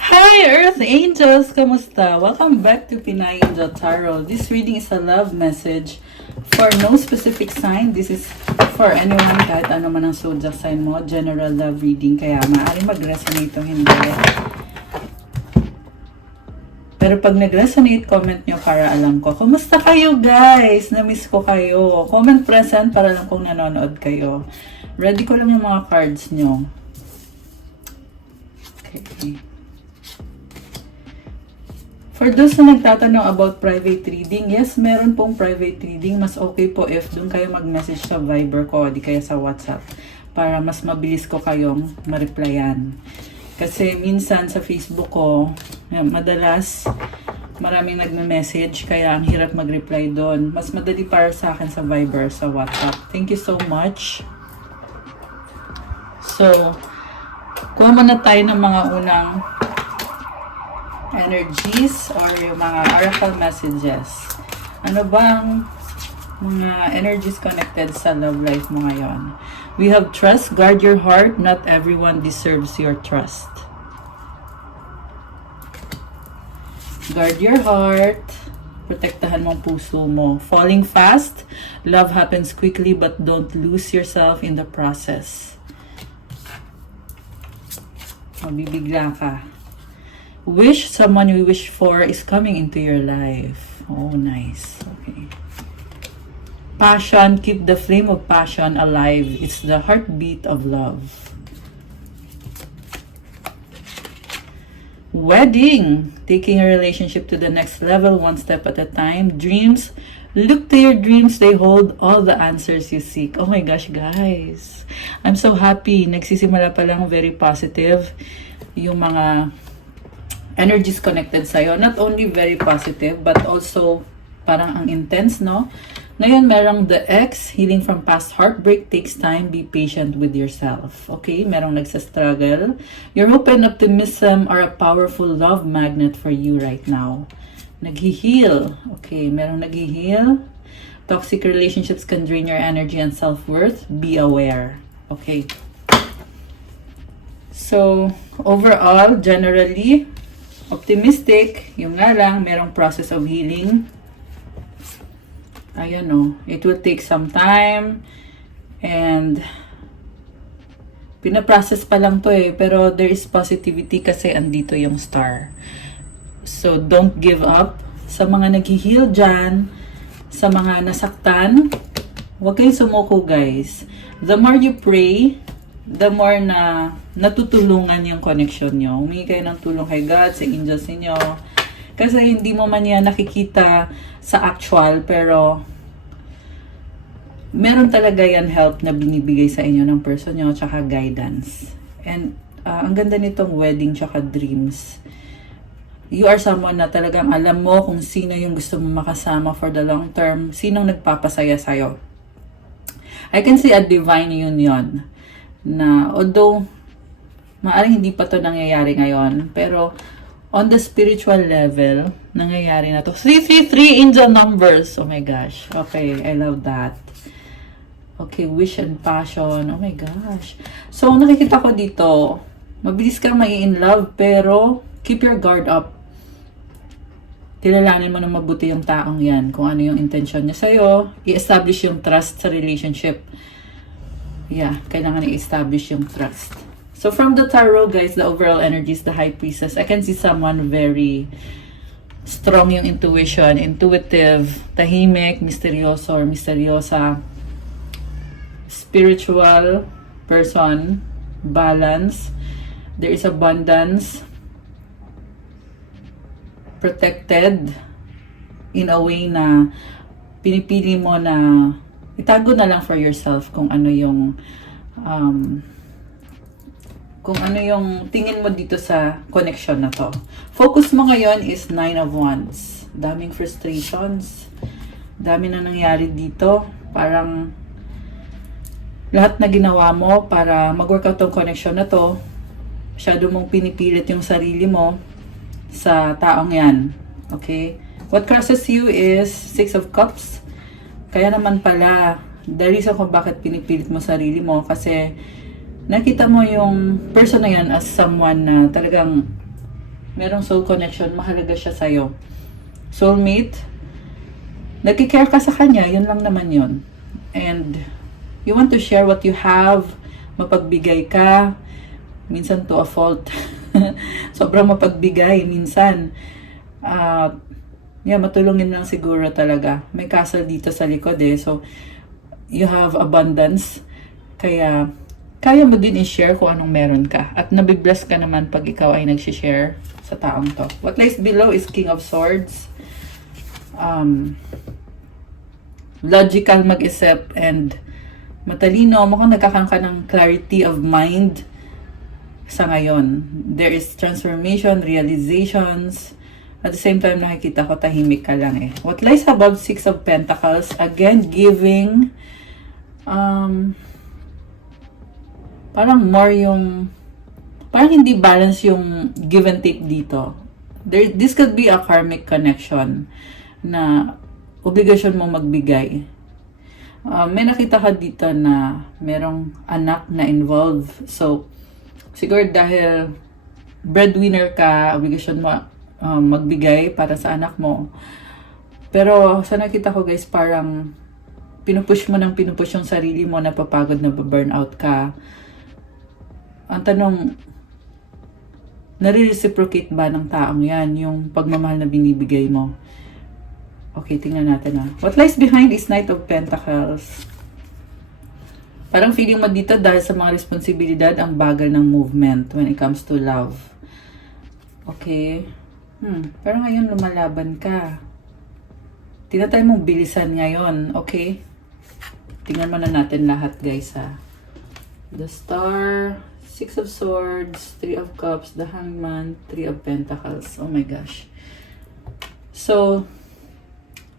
Hi Earth Angels! Kamusta? Welcome back to Pinay Angel Tarot. This reading is a love message for no specific sign. This is for anyone, kahit ano man ang zodiac sign mo. General love reading, kaya maaaring mag-resonate o hindi. Pero pag nag-resonate, comment nyo para alam ko. Kumusta kayo guys? Na-miss ko kayo. Comment present para lang kung nanonood kayo. Ready ko lang yung mga cards nyo. Okay. For those na nagtatanong about private reading, yes, meron pong private reading. Mas okay po if dun kayo mag-message sa Viber ko, di kaya sa WhatsApp, para mas mabilis ko kayong ma-replyan. Kasi minsan sa Facebook ko, madalas maraming nagme-message, kaya ang hirap mag-reply doon. Mas madali para sa akin sa Viber, sa WhatsApp. Thank you so much. So, kuha muna tayo ng mga unang energies or yung mga oracle messages. Ano bang mga energies connected sa love life mo ngayon? We have trust. Guard your heart. Not everyone deserves your trust. Guard your heart. Protektahan mo ang puso mo. Falling fast. Love happens quickly but don't lose yourself in the process. Mabibigla ka. Wish, someone you wish for is coming into your life. Oh, nice. Okay. Passion, keep the flame of passion alive. It's the heartbeat of love. Wedding, taking a relationship to the next level, one step at a time. Dreams, look to your dreams. They hold all the answers you seek. Oh my gosh, guys. I'm so happy. Nagsisimula pa lang very positive yung mga energies connected sa'yo. Not only very positive, but also parang ang intense, no? Ngayon, merong the X, healing from past heartbreak takes time. Be patient with yourself. Okay? Merong nagsastruggle. Your hope and optimism are a powerful love magnet for you right now. Nag-heal. Okay, merong nag-heal. Toxic relationships can drain your energy and self-worth. Be aware. Okay. So, overall, generally, optimistic, yung nga lang, merong process of healing. Ayan o, it will take some time. And, pinaprocess pa lang to pero there is positivity kasi andito yung star. So, don't give up. Sa mga nag-heal dyan, sa mga nasaktan, huwag kayong sumuko guys. The more you pray, the more na natutulungan yung connection nyo. Humingi kayo ng tulong kay God, sa angels niyo. Kasi hindi mo man yan nakikita sa actual, pero meron talaga yan help na binibigay sa inyo ng person nyo, tsaka guidance. And ang ganda nitong wedding tsaka dreams. You are someone na talagang alam mo kung sino yung gusto mo makasama for the long term, sinong nagpapasaya sa'yo. I can see a divine union na although maaaring hindi pa to nangyayari ngayon, pero on the spiritual level, nangyayari na to. 333 angel numbers. Oh my gosh. Okay, I love that. Okay, wish and passion. Oh my gosh. So, nakikita ko dito, mabilis kang mai-in love, pero keep your guard up. Kilalanin mo na mabuti yung taong yan, kung ano yung intention niya sa'yo. I-establish yung trust sa relationship. Yeah, kailangan i-establish yung trust. So from the tarot, guys, the overall energy is the High Priestess. I can see someone very strong yung intuition, intuitive, tahimik, misteryoso or misteryosa, spiritual person, balance. There is abundance, protected in a way na pinipili mo na itago na lang for yourself kung ano yung tingin mo dito sa connection na to. Focus mo ngayon is 9 of Wands. Daming frustrations. Dami na nangyari dito. Parang lahat na ginawa mo para mag-work out tong connection na to, masyado mong pinipilit yung sarili mo sa taong yan. Okay? What crosses you is 6 of Cups. Kaya naman pala, the reason kung bakit pinipilit mo sarili mo, kasi nakita mo yung person na yan as someone na talagang merong soul connection, mahalaga siya sa'yo. Soulmate, nagkikare ka sa kanya, yun lang naman yun. And you want to share what you have, mapagbigay ka, minsan to a fault. Sobrang mapagbigay, minsan. Matulungin lang siguro talaga. May castle dito sa likod So, you have abundance. Kaya, kaya mo din i-share kung anong meron ka. At nabibless ka naman pag ikaw ay nag-share sa taong to. What lies below is King of Swords. Logical mag-isip and matalino. Mukhang nagkakaroon ka ng clarity of mind sa ngayon. There is transformation, realizations. At the same time, nakikita ko tahimik ka lang What lies above Six of Pentacles? Again, giving. Parang more yung, parang hindi balance yung give and take dito. This could be a karmic connection na obligasyon mo magbigay. May nakita ka dito na merong anak na involved. So, siguro dahil breadwinner ka, obligasyon mo magbigay para sa anak mo. Pero sa nakita ko guys, parang pinupush yung sarili mo, napapagod na burnout ka. Ang tanong, nare-reciprocate ba ng taong yan yung pagmamahal na binibigay mo? Okay, tingnan natin What lies behind is Knight of Pentacles. Parang feeling mo dito dahil sa mga responsibilidad, ang bagal ng movement when it comes to love. Okay. Pero ngayon lumalaban ka. Tinatay mong bilisan ngayon. Okay. Tingnan muna natin lahat guys The Star, Six of Swords, Three of Cups, the Hangman, Three of Pentacles. Oh my gosh. So,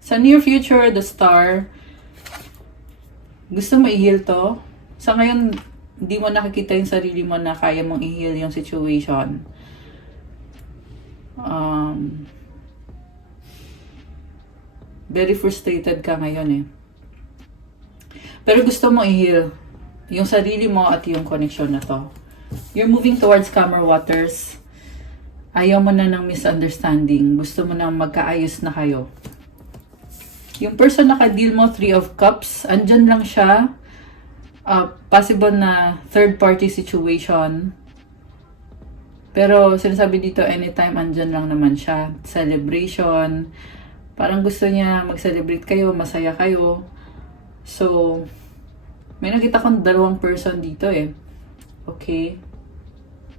sa near future, the Star, gusto mo i-heal to? Sa ngayon, hindi mo nakikita yung sarili mo na kaya mong i-heal yung situation. Very frustrated ka ngayon Pero gusto mo i-heal yung sarili mo at yung connection na to. You're moving towards calmer waters. Ayaw mo na ng misunderstanding. Gusto mo na magkaayos na kayo. Yung person na ka-deal mo, Three of Cups, andyan lang siya. Possible na third party situation. Pero sinasabi dito, anytime andyan lang naman siya. Celebration. Parang gusto niya mag-celebrate kayo, masaya kayo. So, may nakita kong dalawang person dito Okay.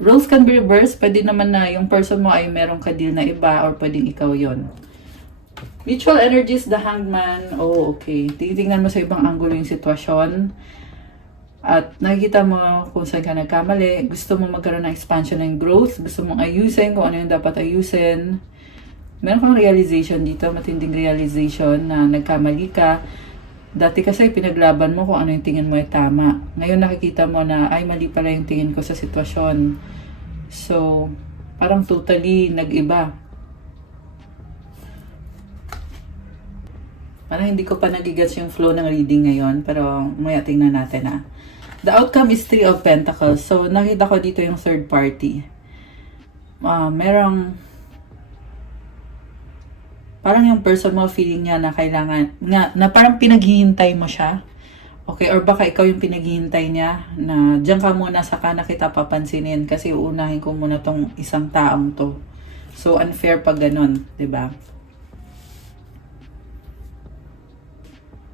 Roles can be reversed. Pwede naman na yung person mo ay merong ka-deal na iba or pwedeng ikaw yon. Mutual energies, the Hangman. Oh, okay. Titingnan mo sa ibang angulo yung sitwasyon. At nakikita mo kung saan ka nagkamali. Gusto mo magkaroon ng expansion and growth. Gusto mong ayusin kung ano yung dapat ayusin. Meron kang realization dito, matinding realization na nagkamali ka. Dati kasi pinaglaban mo kung ano yung tingin mo ay tama. Ngayon nakikita mo na, ay mali pala yung tingin ko sa sitwasyon. So, parang totally nag-iba. Parang hindi ko pa nagigets yung flow ng reading ngayon, pero maya tingnan natin The outcome is Three of Pentacles. So, nakita ko dito yung third party. Merong parang yung person mo feeling niya na kailangan, na parang pinaghihintay mo siya. Okay, or baka ikaw yung pinaghihintay niya na diyan ka muna saka na kita papansinin kasi uunahin ko muna tong isang taong to. So, unfair pag ganun, diba?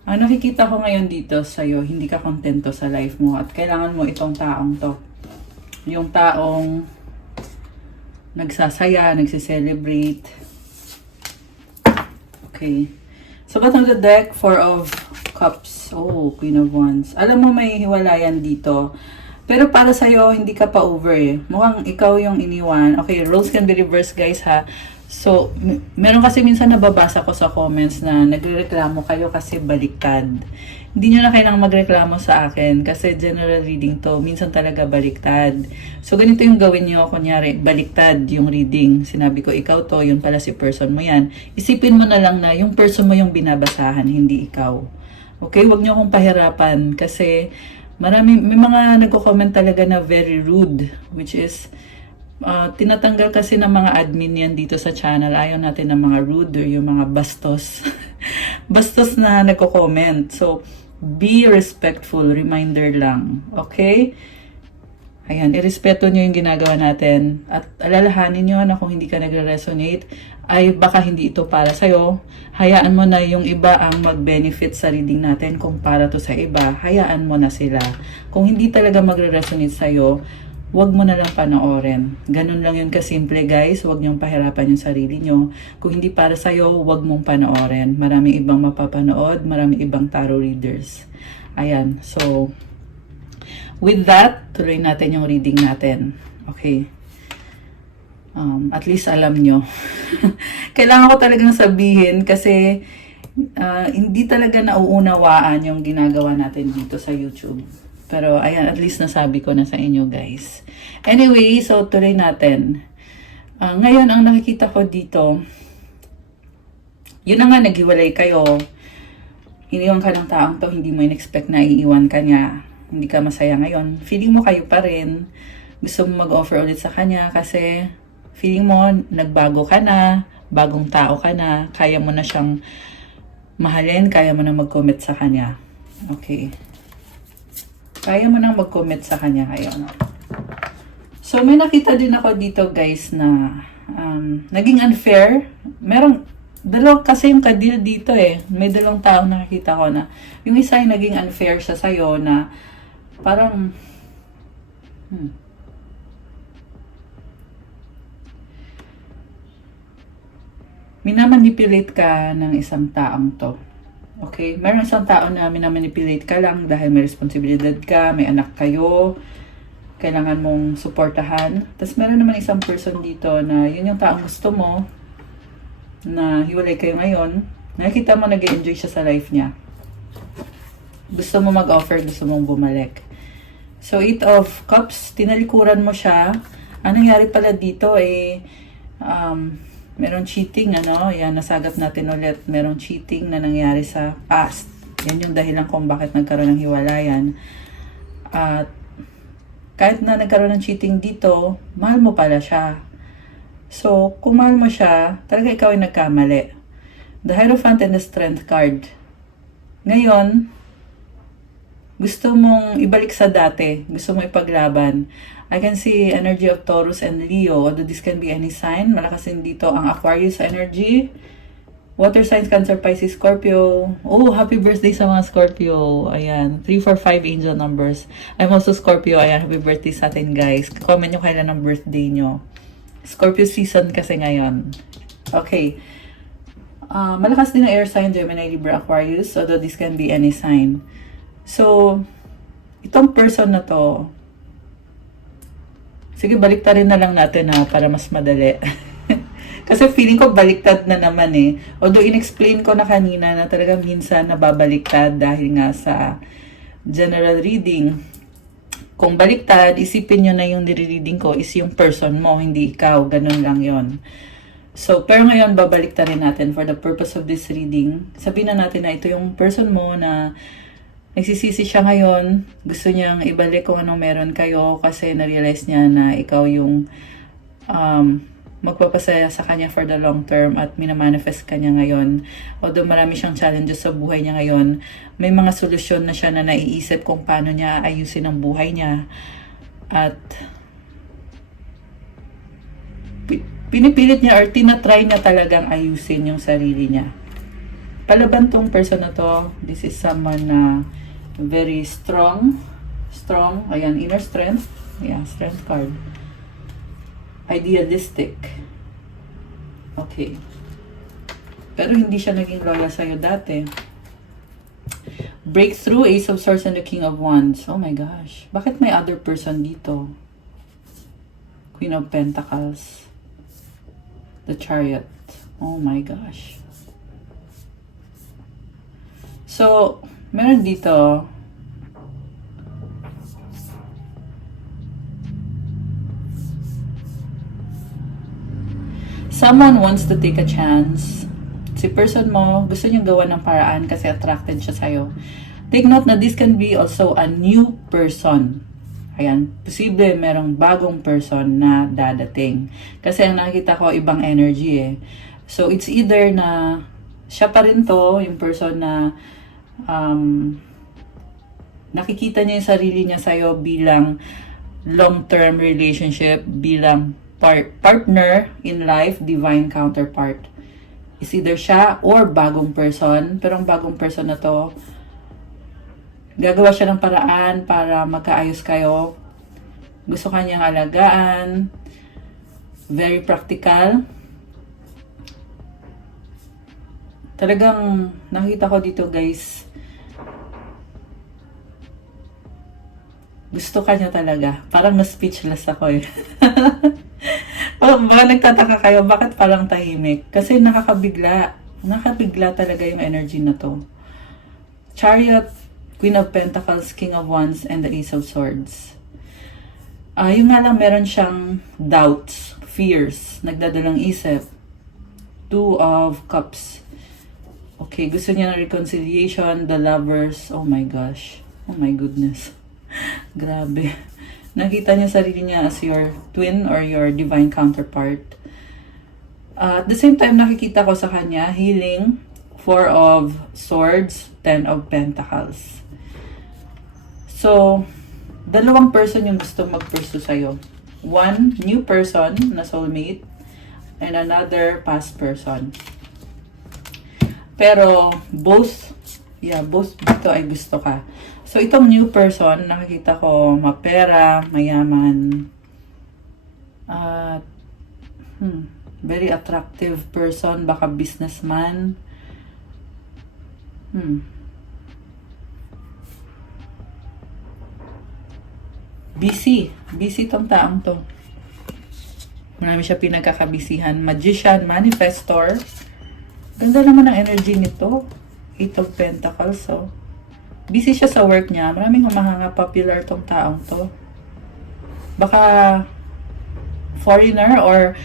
Ang nakikita ko ngayon dito sa'yo, hindi ka kontento sa life mo at kailangan mo itong taong to. Yung taong nagsasaya, nagsiselebrate. Okay. So, bottom of the deck, Four of Cups. Oh, Queen of Wands. Alam mo, may hiwalayan dito. Pero para sa'yo, hindi ka pa over Mukhang ikaw yung iniwan. Okay, roles can be reversed, guys, So, meron kasi minsan nababasa ko sa comments na nagrereklamo kayo kasi baliktad. Hindi nyo na kailangang magreklamo sa akin kasi general reading to. Minsan talaga baliktad. So, ganito yung gawin nyo. Kunyari, baliktad yung reading. Sinabi ko, ikaw to, yun pala si person mo yan. Isipin mo na lang na yung person mo yung binabasahan, hindi ikaw. Okay? Huwag nyo akong pahirapan kasi may mga nagko-comment talaga na very rude. Which is, Tinatanggal kasi ng mga admin yan dito sa channel. Ayaw natin ng mga rude or yung mga bastos. Bastos na nagko-comment. So, be respectful. Reminder lang. Okay? Ayan, irespeto nyo yung ginagawa natin. At alalahanin nyo na kung hindi ka nagre-resonate, ay baka hindi ito para sa'yo. Hayaan mo na yung iba ang mag-benefit sa reading natin kung para to sa iba. Hayaan mo na sila. Kung hindi talaga magre-resonate sa'yo, wag mo na lang panoorin. Ganun lang yun kasimple, guys. Wag nyong pahirapan yung sarili nyo. Kung hindi para sa'yo, wag mong panoorin. Maraming ibang mapapanood, maraming ibang tarot readers. Ayan, so with that, tuloy natin yung reading natin. Okay. At least alam nyo. Kailangan ko talagang sabihin kasi hindi talaga nauunawaan yung ginagawa natin dito sa YouTube. Pero ayan, at least nasabi ko na sa inyo, guys. Anyway, so tuloy natin. Ngayon, ang nakikita ko dito, yun na nga, naghiwalay kayo. Iniwan ka ng taong to, hindi mo in-expect na iiwan ka niya. Hindi ka masaya ngayon. Feeling mo kayo pa rin. Gusto mo mag-offer ulit sa kanya kasi feeling mo nagbago ka na, bagong tao ka na, kaya mo na siyang mahalin, kaya mo na mag-commit sa kanya. Okay. Kaya mo nang mag-commit sa kanya ngayon. So, may nakita din ako dito, guys, na naging unfair. Merong dalawa kasi yung kadil dito eh. May dalawang taong nakikita ko na yung isa ay naging unfair siya sa'yo na parang minamanipulate ka ng isang taong to. Okay? Meron isang tao na minamanipulate ka lang dahil may responsibilidad ka, may anak kayo, kailangan mong suportahan. Tapos meron naman isang person dito na yun yung taong gusto mo, na hiwalay kayo ngayon, nakikita mo nag-enjoy siya sa life niya. Gusto mo mag-offer, gusto mong bumalik. So, 8 of Cups, tinalikuran mo siya. Ang nangyari pala dito eh, meron cheating, ano? Yan, nasagap natin ulit. Meron cheating na nangyari sa past. Yan yung dahilan kung bakit nagkaroon ng hiwalayan. At kahit na nagkaroon ng cheating dito, mahal mo pala siya. So, kung mahal mo siya, talaga ikaw ay nagkamali. The Hierophant and the Strength card. Ngayon, gusto mong ibalik sa dati. Gusto mong ipaglaban. I can see energy of Taurus and Leo. Although this can be any sign. Malakas din dito ang Aquarius energy. Water signs, Cancer, Pisces, Scorpio. Oh, happy birthday sa mga Scorpio. Ayan. 3, 4, 5 angel numbers. I'm also Scorpio. Ayan, happy birthday sa atin, guys. Comment nyo kailan ang birthday nyo. Scorpio season kasi ngayon. Okay. Malakas din ang air sign, Gemini, Libra, Aquarius. Although this can be any sign. So, itong person na to, sige, baliktarin na lang natin ha, para mas madali. Kasi feeling ko baliktad na naman eh. Although in-explain ko na kanina na talaga minsan nababaliktad dahil nga sa general reading. Kung baliktad, isipin nyo na yung nire-reading ko is yung person mo, hindi ikaw. Ganun lang yon. So, pero ngayon babaliktarin natin for the purpose of this reading. Sabihin na natin na ito yung person mo na nagsisisi siya ngayon, gusto niyang ibalik kung anong meron kayo kasi na-realize niya na ikaw yung magpapasaya sa kanya for the long term at minamanifest ka niya ngayon. Although marami siyang challenges sa buhay niya ngayon, may mga solusyon na siya na naiisip kung paano niya ayusin ang buhay niya. At pinipilit niya or tinatry niya talagang ayusin yung sarili niya. Palaban tong person na to, this is someone na very strong. Ayan, inner strength. Ayan, strength card. Idealistic. Okay. Pero hindi siya naging loyal sa'yo dati. Breakthrough, Ace of Swords and the King of Wands. Oh my gosh. Bakit may other person dito? Queen of Pentacles. The Chariot. Oh my gosh. So, meron dito, someone wants to take a chance. Si person mo, gusto niyong gawa ng paraan kasi attracted siya sa'yo. Take note na this can be also a new person. Ayan, posible merong bagong person na dadating. Kasi ang nakita ko, ibang energy eh. So, it's either na siya pa rin to, yung person na nakikita niya yung sarili niya sa'yo bilang long-term relationship, bilang partner in life, divine counterpart. Is either siya or bagong person. Pero ang bagong person na to, gagawa siya ng paraan para magkaayos kayo. Gusto kanyang alagaan. Very practical. Talagang nakita ko dito guys, gusto kanya talaga. Parang na-speechless ako eh. Baka nagtataka kayo, bakit parang tahimik? Kasi nakakabigla. Nakabigla talaga yung energy na to. Chariot, Queen of Pentacles, King of Wands, and the Ace of Swords. Yung nga lang meron siyang doubts, fears, nagdadalang isip. Two of Cups. Okay, gusto niya ng reconciliation, the Lovers. Oh my gosh. Oh my goodness. Grabe. Nakita niya sarili niya as your twin or your divine counterpart. At the same time, nakikita ko sa kanya, healing, Four of Swords, Ten of Pentacles. So, dalawang person yung gusto mag-pursue sa'yo. One, new person na soulmate, and another, past person. Pero, both dito ay gusto ka. So, itong new person, nakikita ko mapera, mayaman, at very attractive person, baka businessman. Busy tong taong to. Marami siya pinagkakabisihan. Magician, manifestor. Ganda naman ang energy nito. Eight of Pentacles, so. Busy siya sa work niya. Maraming humahanga, popular tong taong to. Baka foreigner or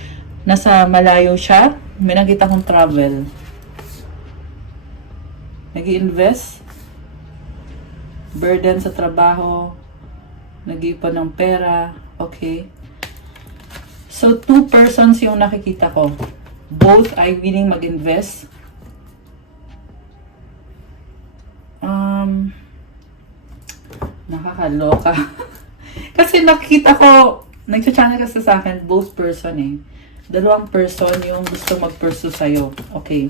nasa malayo siya. May nakita kong travel. Nag-i-invest. Burden sa trabaho. Nag-iipon ng pera. Okay. So, two persons yung nakikita ko. Both ay willing mag-invest. Nakakaloka. Kasi nakikita ko, nag-channel kasi sa akin, both person eh. Dalawang person yung gusto mag-pursue sa'yo. Okay.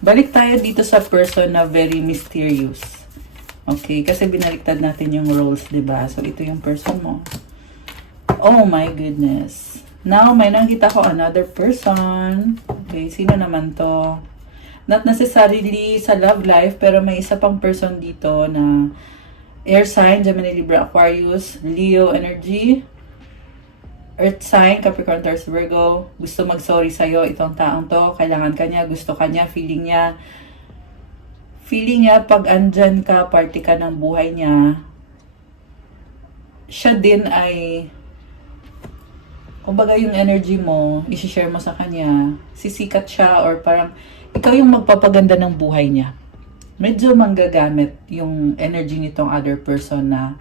Balik tayo dito sa person na very mysterious. Okay, kasi binaliktad natin yung roles, diba? So, ito yung person mo. Oh my goodness. Now, may nakita ko another person. Okay, sino naman to? Not necessarily sa love life, pero may isa pang person dito na air sign, Gemini, Libra, Aquarius, Leo energy, earth sign, Capricorn, Taurus, Virgo. Gusto mag-sorry sa'yo itong taong to. Kailangan ka niya, gusto ka niya, feeling niya pag andyan ka, party ka ng buhay niya, siya din ay, kumbaga yung energy mo, isi-share mo sa kanya, sisikat siya or parang, ikaw yung magpapaganda ng buhay niya. Medyo manggagamit yung energy nitong other person na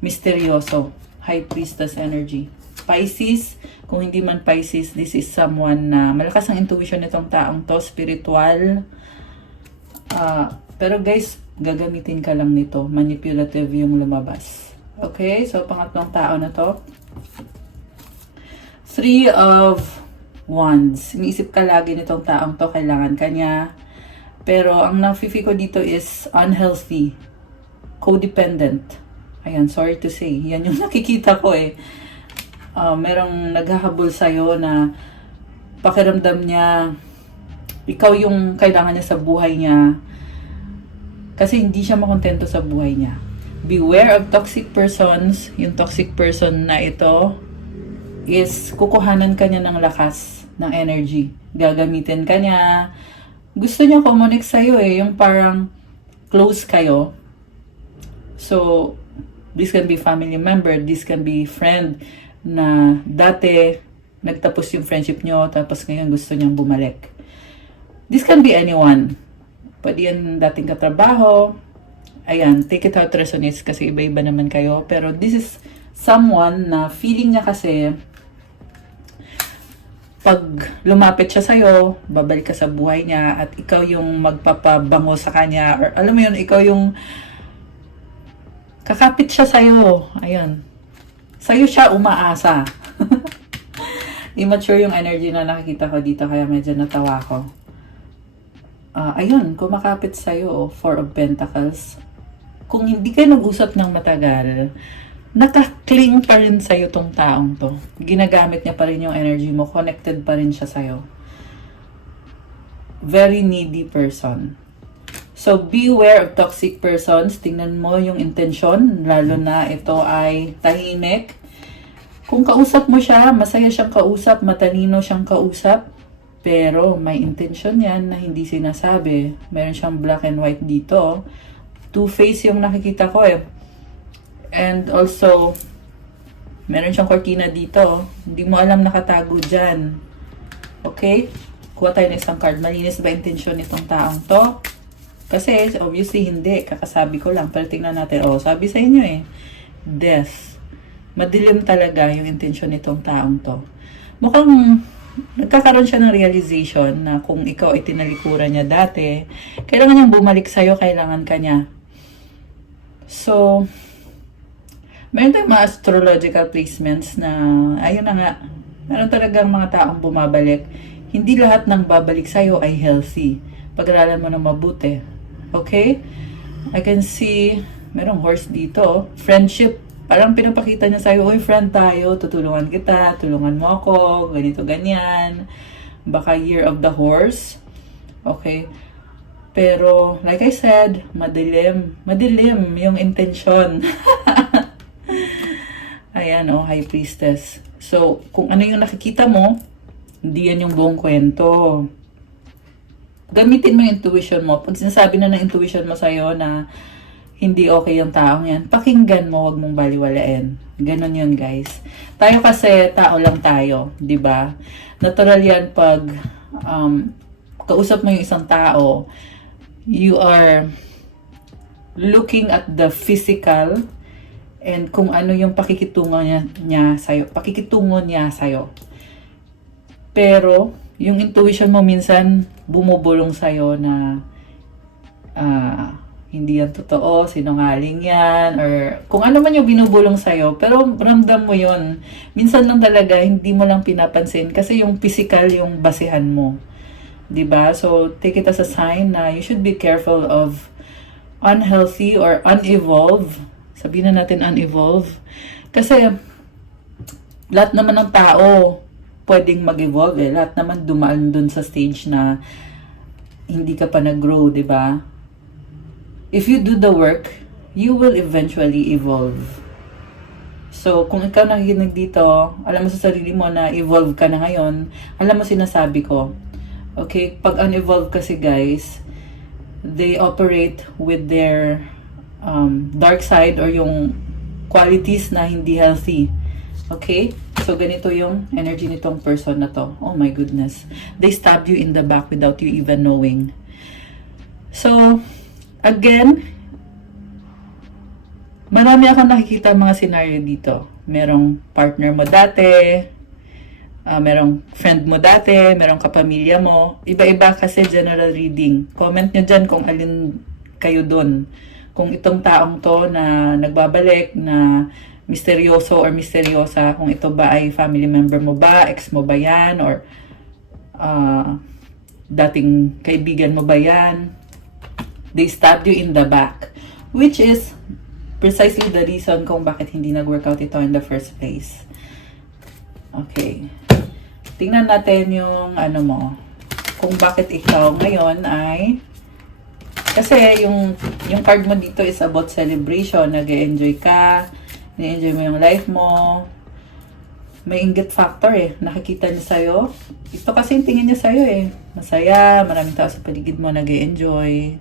misteryoso, High Priestess energy. Pisces, kung hindi man Pisces, this is someone na malakas ang intuition nitong taong to, spiritual. Pero guys, gagamitin ka lang nito. Manipulative yung lumabas. Okay, so pangatlong tao na to. Three of Wands. Iniisip ka lagi nitong taong to, kailangan ka niya. Pero ang nafe-feel ko dito is unhealthy. Codependent. Ayan, sorry to say. Yan yung nakikita ko eh. Merong naghahabol sa'yo na pakiramdam niya, ikaw yung kailangan niya sa buhay niya. Kasi hindi siya makontento sa buhay niya. Beware of toxic persons. Yung toxic person na ito is kukuhanan ka niya ng lakas, ng energy. Gagamitin ka niya. Gusto niya kumonek sa'yo eh. Yung parang close kayo. So, this can be family member. This can be friend na dati nagtapos yung friendship nyo tapos ngayon gusto niyang bumalik. This can be anyone. Pwede yan dating katrabaho. Ayan, take it how it resonates kasi iba-iba naman kayo. Pero this is someone na feeling niya kasi pag lumapit siya sa'yo, babalik ka sa buhay niya at ikaw yung magpapabango sa kanya. Or alam mo yun, ikaw yung kakapit siya sa'yo. Ayun. Sa'yo siya umaasa. Immature yung energy na nakikita ko dito kaya medyo natawa ko. Ayun, kumakapit sa'yo, Four of Pentacles. Kung hindi kayo nag-usap ng matagal, nakakling pa rin sa'yo tong taong to. Ginagamit niya pa rin yung energy mo. Connected pa rin siya sa'yo. Very needy person. So, beware of toxic persons. Tingnan mo yung intensyon. Lalo na ito ay tahimik. Kung kausap mo siya, masaya siyang kausap, matalino siyang kausap. Pero may intensyon yan na hindi sinasabi. Meron siyang black and white dito. Two-face yung nakikita ko eh. And also, meron siyang kortina dito. Hindi mo alam nakatago dyan. Okay? Kuha tayo ng isang card. Malinis ba intensyon nitong taong to? Kasi, obviously, hindi. Kakasabi ko lang. Pero tingnan natin. Oh, sabi sa inyo eh. Death. Madilim talaga yung intensyon nitong taong to. Mukhang nagkakaroon siya ng realization na kung ikaw ay tinalikuran niya dati, kailangan niyang bumalik sa'yo, kailangan ka niya. So, meron tayong mga astrological placements na, ayun na nga, meron talagang mga taong bumabalik. Hindi lahat ng babalik sa'yo ay healthy. Pag-aralan mo na mabuti. Okay? I can see, merong horse dito. Friendship. Parang pinapakita niya sa'yo, uy, friend tayo, tutulungan kita, tulungan mo ako, ganito, ganyan. Baka year of the horse. Okay? Pero, like I said, madilim. Madilim yung intention. Ayan, oh, High Priestess. So, kung ano yung nakikita mo, hindi yan yung buong kwento. Gamitin mo yung intuition mo. Pag sinasabi na ng intuition mo sa'yo na hindi okay yung taong yan, pakinggan mo, wag mong baliwalain. Ganon yun, guys. Tayo kasi, tao lang tayo, di ba? Natural yan pag kausap mo yung isang tao, you are looking at the physical and kung ano yung pakikitungo niya sa'yo. Pero, yung intuition mo minsan bumubulong sa'yo na hindi yan totoo, sinungaling yan, or kung ano man yung binubulong sa'yo, pero ramdam mo yun. Minsan lang talaga, hindi mo lang pinapansin kasi yung physical yung basehan mo. Diba? So, take it as a sign na you should be careful of unhealthy or unevolved. Sabihin na natin unevolved. Kasi, lahat naman ng tao pwedeng mag-evolve eh. Lahat naman dumaan dun sa stage na hindi ka pa nag-grow, diba? If you do the work, you will eventually evolve. So, kung ikaw nakikinig dito, alam mo sa sarili mo na evolve ka na ngayon, alam mo sinasabi ko. Okay? Pag unevolve kasi guys, they operate with their dark side or yung qualities na hindi healthy. Okay? So, ganito yung energy nitong person na to. Oh my goodness. They stab you in the back without you even knowing. So, again, marami akong nakikita mga scenario dito. Merong partner mo dati, merong friend mo dati, merong kapamilya mo. Iba-iba kasi general reading. Comment nyo dyan kung alin kayo dun. Kung itong taong to na nagbabalik, na misteryoso or misteryosa, kung ito ba ay family member mo ba, ex mo ba yan, or dating kaibigan mo ba yan. They stabbed you in the back, which is precisely the reason kung bakit hindi nag-workout ito in the first place. Okay. Tingnan natin yung ano mo, kung bakit ikaw ngayon ay, kasi yung card mo dito is about celebration, nag-enjoy ka, na-enjoy mo yung life mo, may inggit factor eh, nakikita niya sa'yo. Ito kasi yung tingin niya sa'yo eh, masaya, maraming tao sa paligid mo nag-enjoy.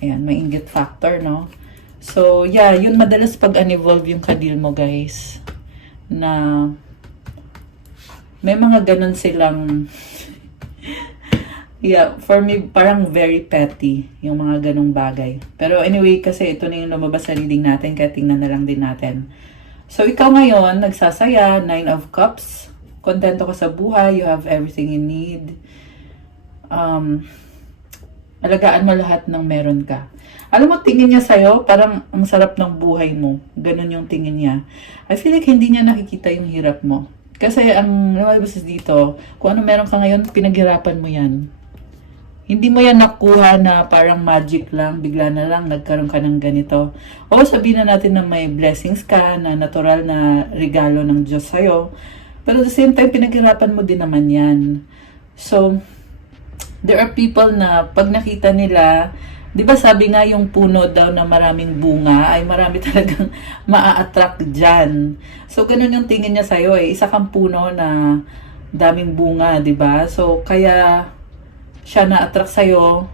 Ayan, may inggit factor, no? So, yeah, yun madalas pag unevolve yung kadil mo, guys. Na may mga ganun silang Yeah, for me, parang very petty yung mga ganong bagay. Pero anyway, kasi ito na yung lumabas sa reading natin, kaya tingnan na lang din natin. So, ikaw ngayon, nagsasaya, Nine of Cups, kontento ka sa buhay, you have everything you need. Alagaan mo lahat ng meron ka. Alam mo, tingin niya sa'yo, parang ang sarap ng buhay mo. Ganun yung tingin niya. I feel like hindi niya nakikita yung hirap mo. Kasi ang lumalabas dito, kung ano meron ka ngayon, pinaghirapan mo yan. Hindi mo yan nakuha na parang magic lang, bigla na lang nagkaroon ka ng ganito. O sabihin na natin na may blessings ka, na natural na regalo ng Diyos sa'yo. Pero at the same time, pinaghirapan mo din naman yan. So, there are people na pag nakita nila, di ba sabi nga yung puno daw na maraming bunga, ay marami talagang maa-attract dyan. So, ganun yung tingin niya sa'yo eh. Isa kang puno na daming bunga, di ba? So, kaya siya na-attract sa'yo.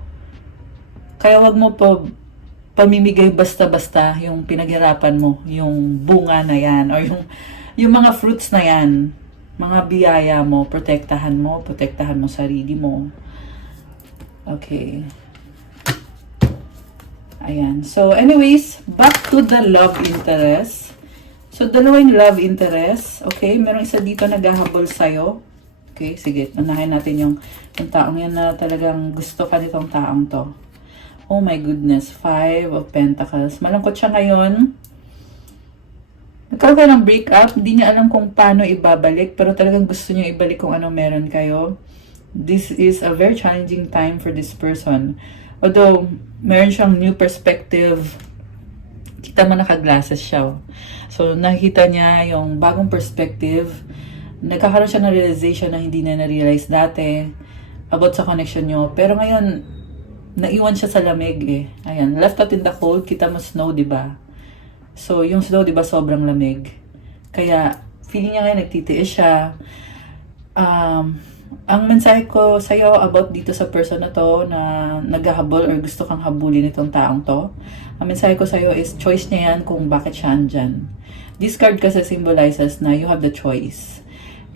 Kaya wag mo pamimigay basta-basta yung pinaghirapan mo, yung bunga na yan, or yung mga fruits na yan, mga biyaya mo, protektahan mo sarili mo. Okay. Ayan. So, anyways, back to the love interest. So, dalawang love interest. Okay, meron isa dito naghahabol sa'yo. Okay, sige. Unahin natin yung taong yan na talagang gusto ka nitong taong to. Oh my goodness. 5 of Pentacles. Malungkot siya ngayon. Nagkaroon kayo ng breakup. Hindi niya alam kung paano ibabalik. Pero talagang gusto niya ibalik kung ano meron kayo. This is a very challenging time for this person. Although, meron siyang new perspective. Kita mo naka-glasses siya. So, nakita niya yung bagong perspective. Nagkakaroon siya ng realization na hindi na na-realize dati about sa connection nyo. Pero ngayon, naiwan siya sa lamig eh. Ayan, left out in the cold, kita mo snow, di ba? So, yung snow, di ba, sobrang lamig. Kaya, feeling niya ngayon, nagtitiis siya. Ang mensahe ko sa'yo about dito sa person na to na naghahabol or gusto kang habulin itong taong to, ang mensahe ko sa'yo is choice niya yan kung bakit siya andyan. This card kasi symbolizes na you have the choice.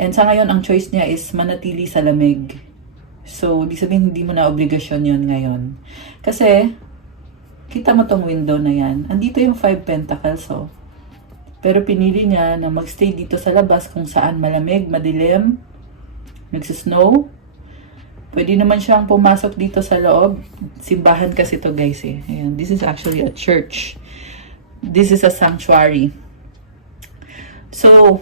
And sa ngayon, ang choice niya is manatili sa lamig. So, di sabihin hindi mo na obligasyon yun ngayon. Kasi, kita mo tong window na yan. Andito yung 5 Pentacles, oh. Pero pinili niya na magstay dito sa labas kung saan malamig, madilim, nagsisnow. Pwede naman siyang pumasok dito sa loob. Simbahan kasi to guys eh. Ayan, this is actually a church. This is a sanctuary. So,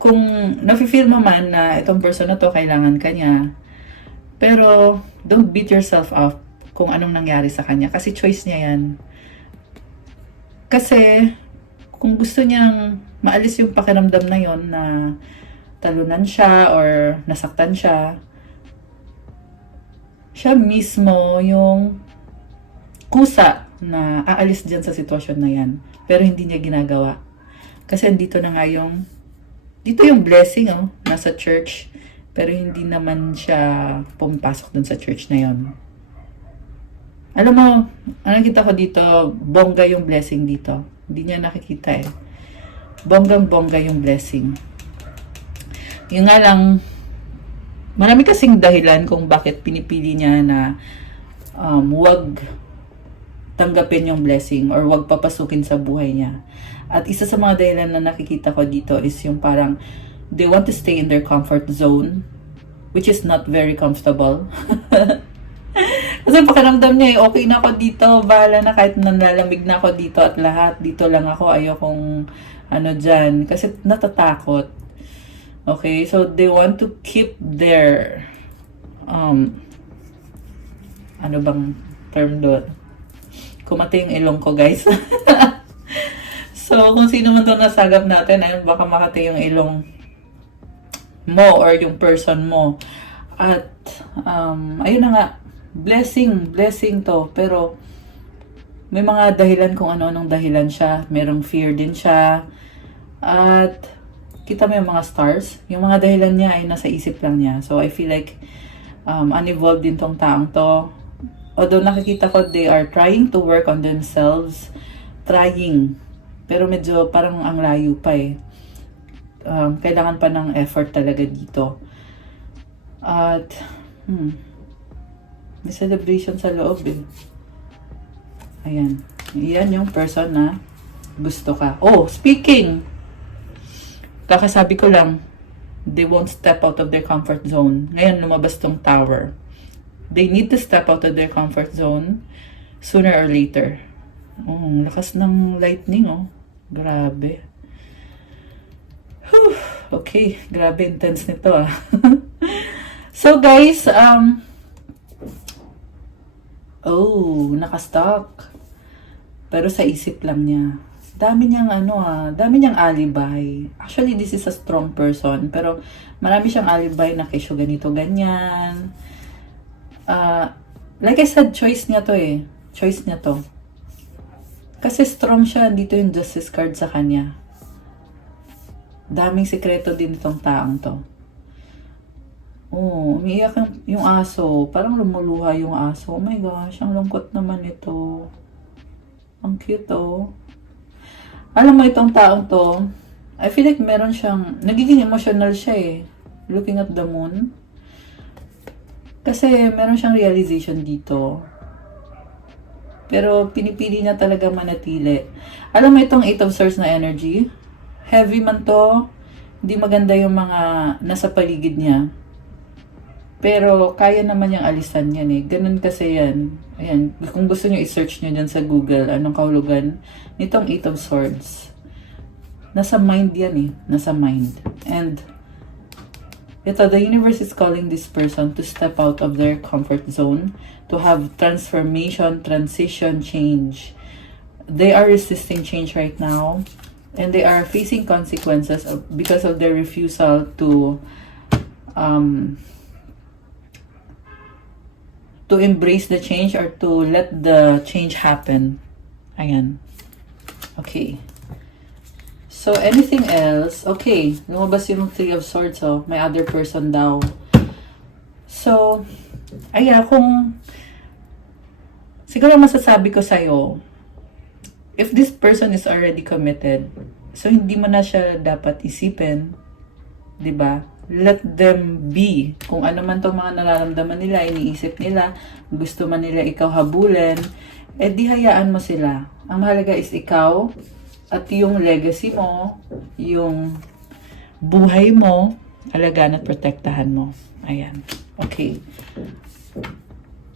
kung nafe-feel mo man na itong person na to kailangan ka niya, pero don't beat yourself up kung anong nangyari sa kanya. Kasi choice niya yan. Kasi, kung gusto niyang maalis yung pakiramdam na yon na talunan siya or nasaktan siya, siya mismo yung kusa na aalis dyan sa sitwasyon na yan. Pero hindi niya ginagawa. Kasi andito na nga dito yung blessing, oh, nasa church. Pero hindi naman siya pumapasok dun sa church na yon. Alam mo, ang nakita ko dito, bongga yung blessing dito. Hindi niya nakikita eh. Bonggang-bongga yung blessing. Yung nga lang, marami kasing dahilan kung bakit pinipili niya na wag tanggapin yung blessing or wag papasukin sa buhay niya. At isa sa mga dahilan na nakikita ko dito is yung parang they want to stay in their comfort zone, which is not very comfortable. Kasi pakiramdam niya, okay na ako dito, bahala na kahit nalalamig na ako dito at lahat, dito lang ako, ayokong dyan. Kasi natatakot. Okay, so they want to keep their, ano bang term doon? Kumati yung ilong ko, guys. So, kung sino man doon nasagap natin, ayun, baka makati yung ilong mo or yung person mo. At, ayun na nga, blessing to. Pero, may mga dahilan kung ano-anong dahilan siya. Merong fear din siya. At, kita mo yung mga stars. Yung mga dahilan niya ay nasa isip lang niya. So, I feel like, unevolved din tong taong to. Although nakikita ko, they are trying to work on themselves. Trying. Pero medyo parang ang layo pa eh. Kailangan pa ng effort talaga dito. At May celebration sa loob eh. Ayan. Yan yung person na gusto ka. Oh, speaking! Kakasabi ko lang, they won't step out of their comfort zone. Ngayon, lumabas tong tower. They need to step out of their comfort zone sooner or later. Oh, lakas ng lightning, oh. Grabe. Whew. Okay, grabe intense nito, ah. So, guys, nakastock. Pero sa isip lang niya. Dami niyang dami niyang alibi. Actually, this is a strong person. Pero marami siyang alibi na kesyo ganito, ganyan. Like I said, choice niya to eh. Choice niya to. Kasi strong siya, dito yung justice card sa kanya. Daming sikreto din itong taong to. Oh, umiiyak yung aso. Parang lumuluha yung aso. Oh my gosh, ang lungkot naman ito. Ang cute, oh. Alam mo itong taong to, I feel like meron siyang, nagiging emotional siya eh. Looking at the moon. Kasi meron siyang realization dito. Pero pinipili niya talaga manatili. Alam mo itong 8 of Swords na energy? Heavy man to. Hindi maganda yung mga nasa paligid niya. Pero kaya naman yung alisan yan eh. Ganun kasi yan. Ayan. Kung gusto nyo i-search nyo dyan sa Google, anong kahulugan nitong 8 of Swords. Nasa mind yan eh. Nasa mind. And ito, the universe is calling this person to step out of their comfort zone, to have transformation, transition, change. They are resisting change right now. And they are facing consequences because of their refusal to embrace the change or to let the change happen. Ayan. Okay. So, anything else? Okay. Lumabas yung 3 of Swords, oh. May other person daw. So, ayan, siguro masasabi ko sa'yo, if this person is already committed, so hindi mo na siya dapat isipin, 'di ba? Let them be. Kung ano man tong mga nararamdaman nila, iniisip nila, gusto man nila ikaw habulin, di hayaan mo sila. Ang mahalaga is ikaw at yung legacy mo, yung buhay mo, alagaan at protektahan mo. Ayan. Okay.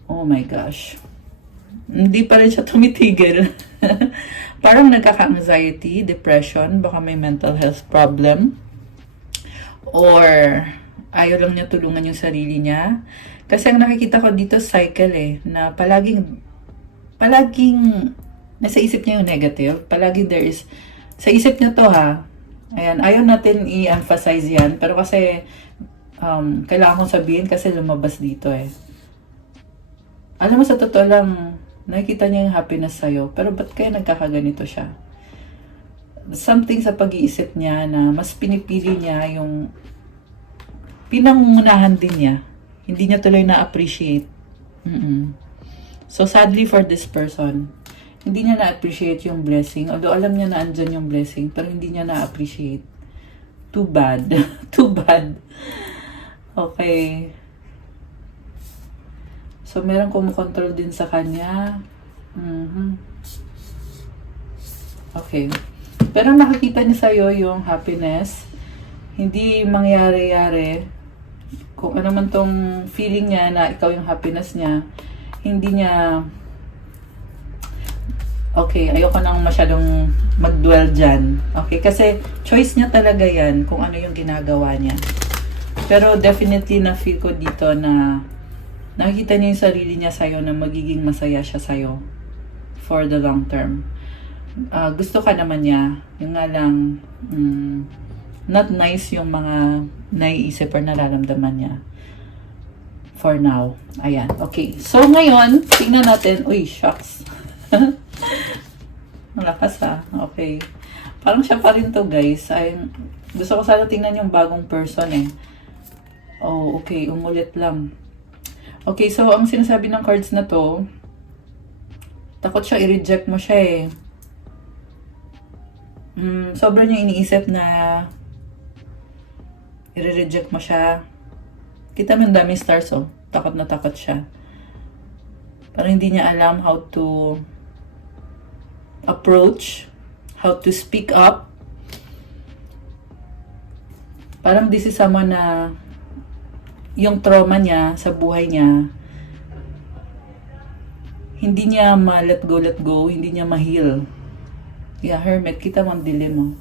Oh my gosh. Hindi pa rin siya tumitigil. Parang nagkaka-anxiety, depression, baka may mental health problem. Or ayaw lang niya tulungan yung sarili niya. Kasi ang nakikita ko dito cycle eh, na palaging nasa isip niya yung negative. Palaging there is, sa isip niya to ha. Ayan, ayaw natin i-emphasize yan. Pero kasi, kailangan kong sabihin kasi lumabas dito eh. Alam mo, sa totoo lang, nakikita niya yung happiness sa'yo. Pero ba't kaya nagkakaganito siya? Something sa pag-iisip niya na mas pinipili niya yung pinangungunahan din niya. Hindi niya tuloy na-appreciate. So, sadly for this person, hindi niya na-appreciate yung blessing. Although alam niya na andyan yung blessing, pero hindi niya na-appreciate. Too bad. Too bad. Okay. So, meron kumukontrol din sa kanya. Okay. Pero nakikita niya sa'yo yung happiness. Hindi mangyari-yari. Kung ano man tong feeling niya na ikaw yung happiness niya, hindi niya... Okay, ayoko nang masyadong mag-dwell dyan. Okay, kasi choice niya talaga yan kung ano yung ginagawa niya. Pero definitely na-feel ko dito na nakikita niya yung sarili niya sa'yo na magiging masaya siya sa'yo for the long term. Gusto ka naman niya. Yung nga lang, not nice yung mga naiisip or nararamdaman niya. For now. Ayan. Okay. So, ngayon, tingnan natin. Uy, shucks. Malakas ha. Okay. Parang siya pa rin to, guys. Gusto ko sana tingnan yung bagong person eh. Oh, okay. Umulit lang. Okay, so, ang sinasabi ng cards na to, takot siya i-reject mo siya eh. Sobrang niya iniisip na i-reject mo siya. Kita mo yung daming stars, oh. Takot na takot siya. Parang hindi niya alam how to approach, how to speak up. Parang this is someone na yung trauma niya sa buhay niya, hindi niya let go, hindi niya ma-heal. Yeah, Hermit, kita mo ang dilim mo.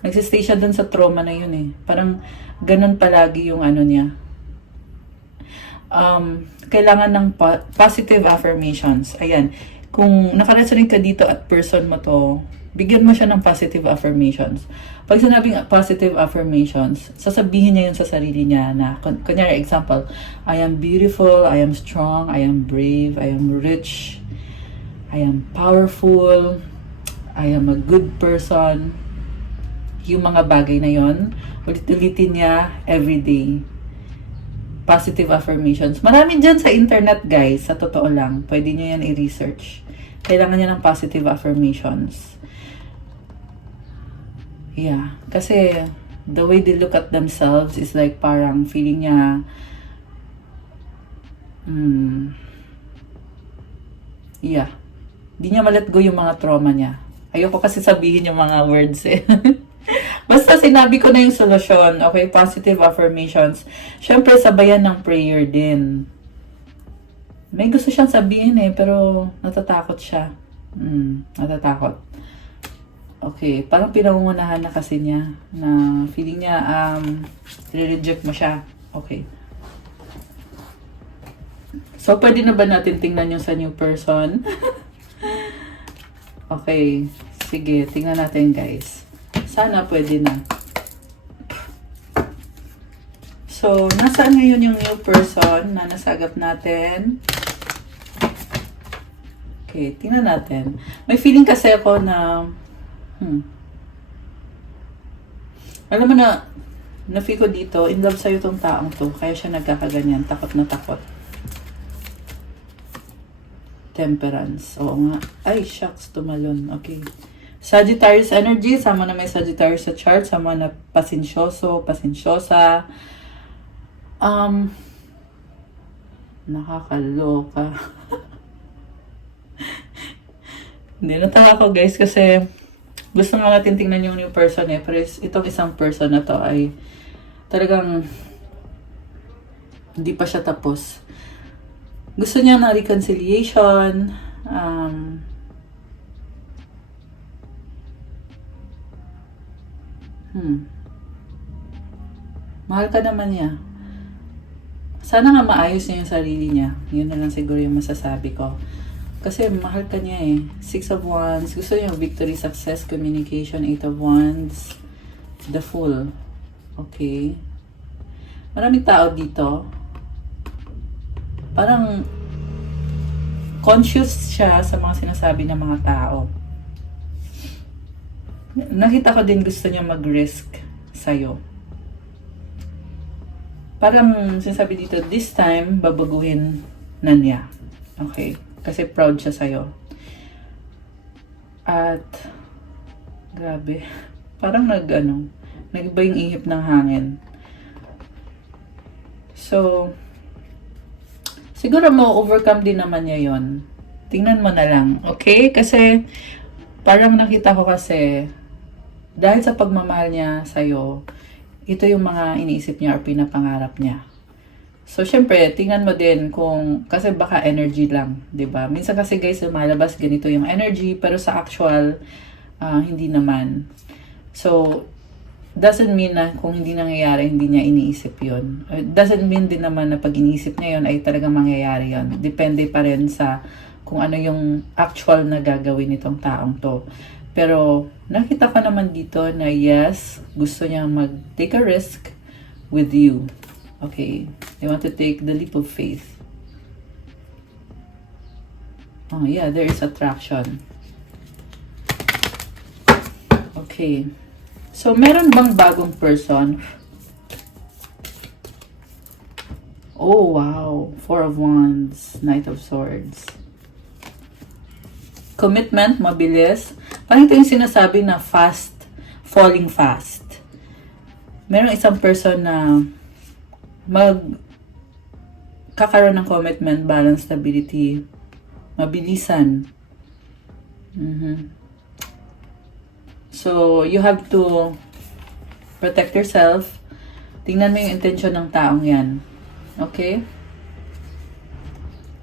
Nagsistay siya dun sa trauma na yun eh. Parang ganun palagi yung ano niya. Kailangan ng positive affirmations. Ayan. Kung nakaresonate ka dito at person mo to, bigyan mo siya ng positive affirmations. Pag sinabing positive affirmations, sasabihin niya yun sa sarili niya na, kunyari example, I am beautiful, I am strong, I am brave, I am rich, I am powerful, I am a good person. Yung mga bagay na yon, ulit-ulitin niya everyday. Positive affirmations. Marami dyan sa internet, guys. Sa totoo lang. Pwede nyo yan i-research. Kailangan niya ng positive affirmations. Yeah. Kasi, the way they look at themselves is like parang feeling niya, yeah. Di niya ma-let go yung mga trauma niya. Ayoko kasi sabihin yung mga words eh. Basta sinabi ko na yung solusyon, okay? Positive affirmations. Siyempre, sabayan ng prayer din. May gusto siyang sabihin eh, pero natatakot siya. Natatakot. Okay, parang pinangungunahan na kasi niya na feeling niya, re-reject mo siya. Okay. So, pwede na ba natin tingnan yung sa new person? Okay. Sige, tingnan natin guys. Sana pwede na. So, nasaan ngayon yung new person na nasagap natin? Okay, tingnan natin. May feeling kasi ako na alam mo na feel ko dito, in love sa'yo tong taong to, kaya siya nagkakaganyan, takot na takot. Temperance, oo nga. Ay, shucks, tumalon. Okay. Sagittarius energy, sama na may Sagittarius sa chart, sama na pasensyoso, pasensyosa. Nakakaloka. Hindi, natawa ko guys kasi gusto nga natin tingnan yung new person eh. Pero itong isang person na to ay talagang hindi pa siya tapos. Gusto niya na reconciliation, mahal ka naman niya. Sana nga maayos niya yung sarili niya. Yun na lang siguro yung masasabi ko. Kasi mahal ka niya eh. 6 of Wands. Gusto niya victory, success, communication. 8 of Wands. The Fool. Okay. Maraming tao dito. Parang conscious siya sa mga sinasabi ng mga tao. Nakita ko din gusto niya mag-risk sa'yo. Parang sinasabi dito, this time, babaguhin na niya. Okay? Kasi proud siya sa'yo. At, grabe. Parang nag-iba yung ihip ng hangin. So, siguro ma-overcome din naman niya yon. Tingnan mo na lang. Okay? Kasi, parang nakita ko kasi, dahil sa pagmamahal niya sa'yo, ito yung mga iniisip niya or pinapangarap niya. So, syempre, tingnan mo din kung, kasi baka energy lang, 'di ba? Minsan kasi guys, lumalabas ganito yung energy, pero sa actual, hindi naman. So, doesn't mean na kung hindi nangyayari, hindi niya iniisip yun. Doesn't mean din naman na pag iniisip niya yun, ay talagang mangyayari yun. Depende pa rin sa kung ano yung actual na gagawin nitong taong to. Pero, nakita ko naman dito na yes, gusto niya mag-take a risk with you. Okay. They want to take the leap of faith. Oh, yeah, there is attraction. Okay. So, meron bang bagong person? Oh, wow. 4 of Wands. Knight of Swords. Commitment, mabilis. Parang ito yung sinasabi na fast, falling fast. Meron isang person na kakaroon ng commitment, balance, stability. Mabilisan. So, you have to protect yourself. Tingnan mo yung intention ng taong yan. Okay?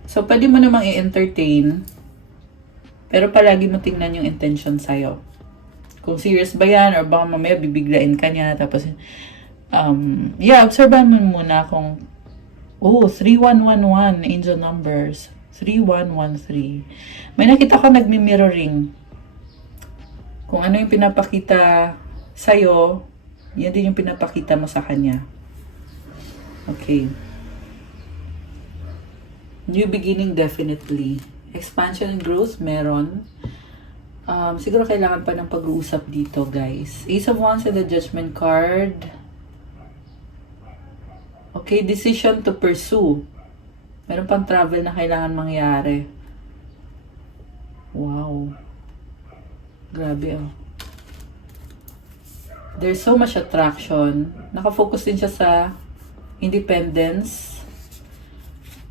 So, pwede mo namang i-entertain, pero palagi mo tingnan yung intention sa'yo. Kung serious ba yan, or baka mamaya bibiglain ka niya, tapos, observehan mo muna kung, 3111, angel numbers. 3113. May nakita ko nagmi-mirroring. Kung ano yung pinapakita sa'yo, yan din yung pinapakita mo sa kanya. Okay. New beginning, definitely. Expansion and growth, meron. Siguro kailangan pa ng pag-uusap dito, guys. Ace of Wands and the Judgment card. Okay, decision to pursue. Meron pang travel na kailangan mangyari. Wow. Grabe, oh. There's so much attraction. Nakafocus din siya sa independence.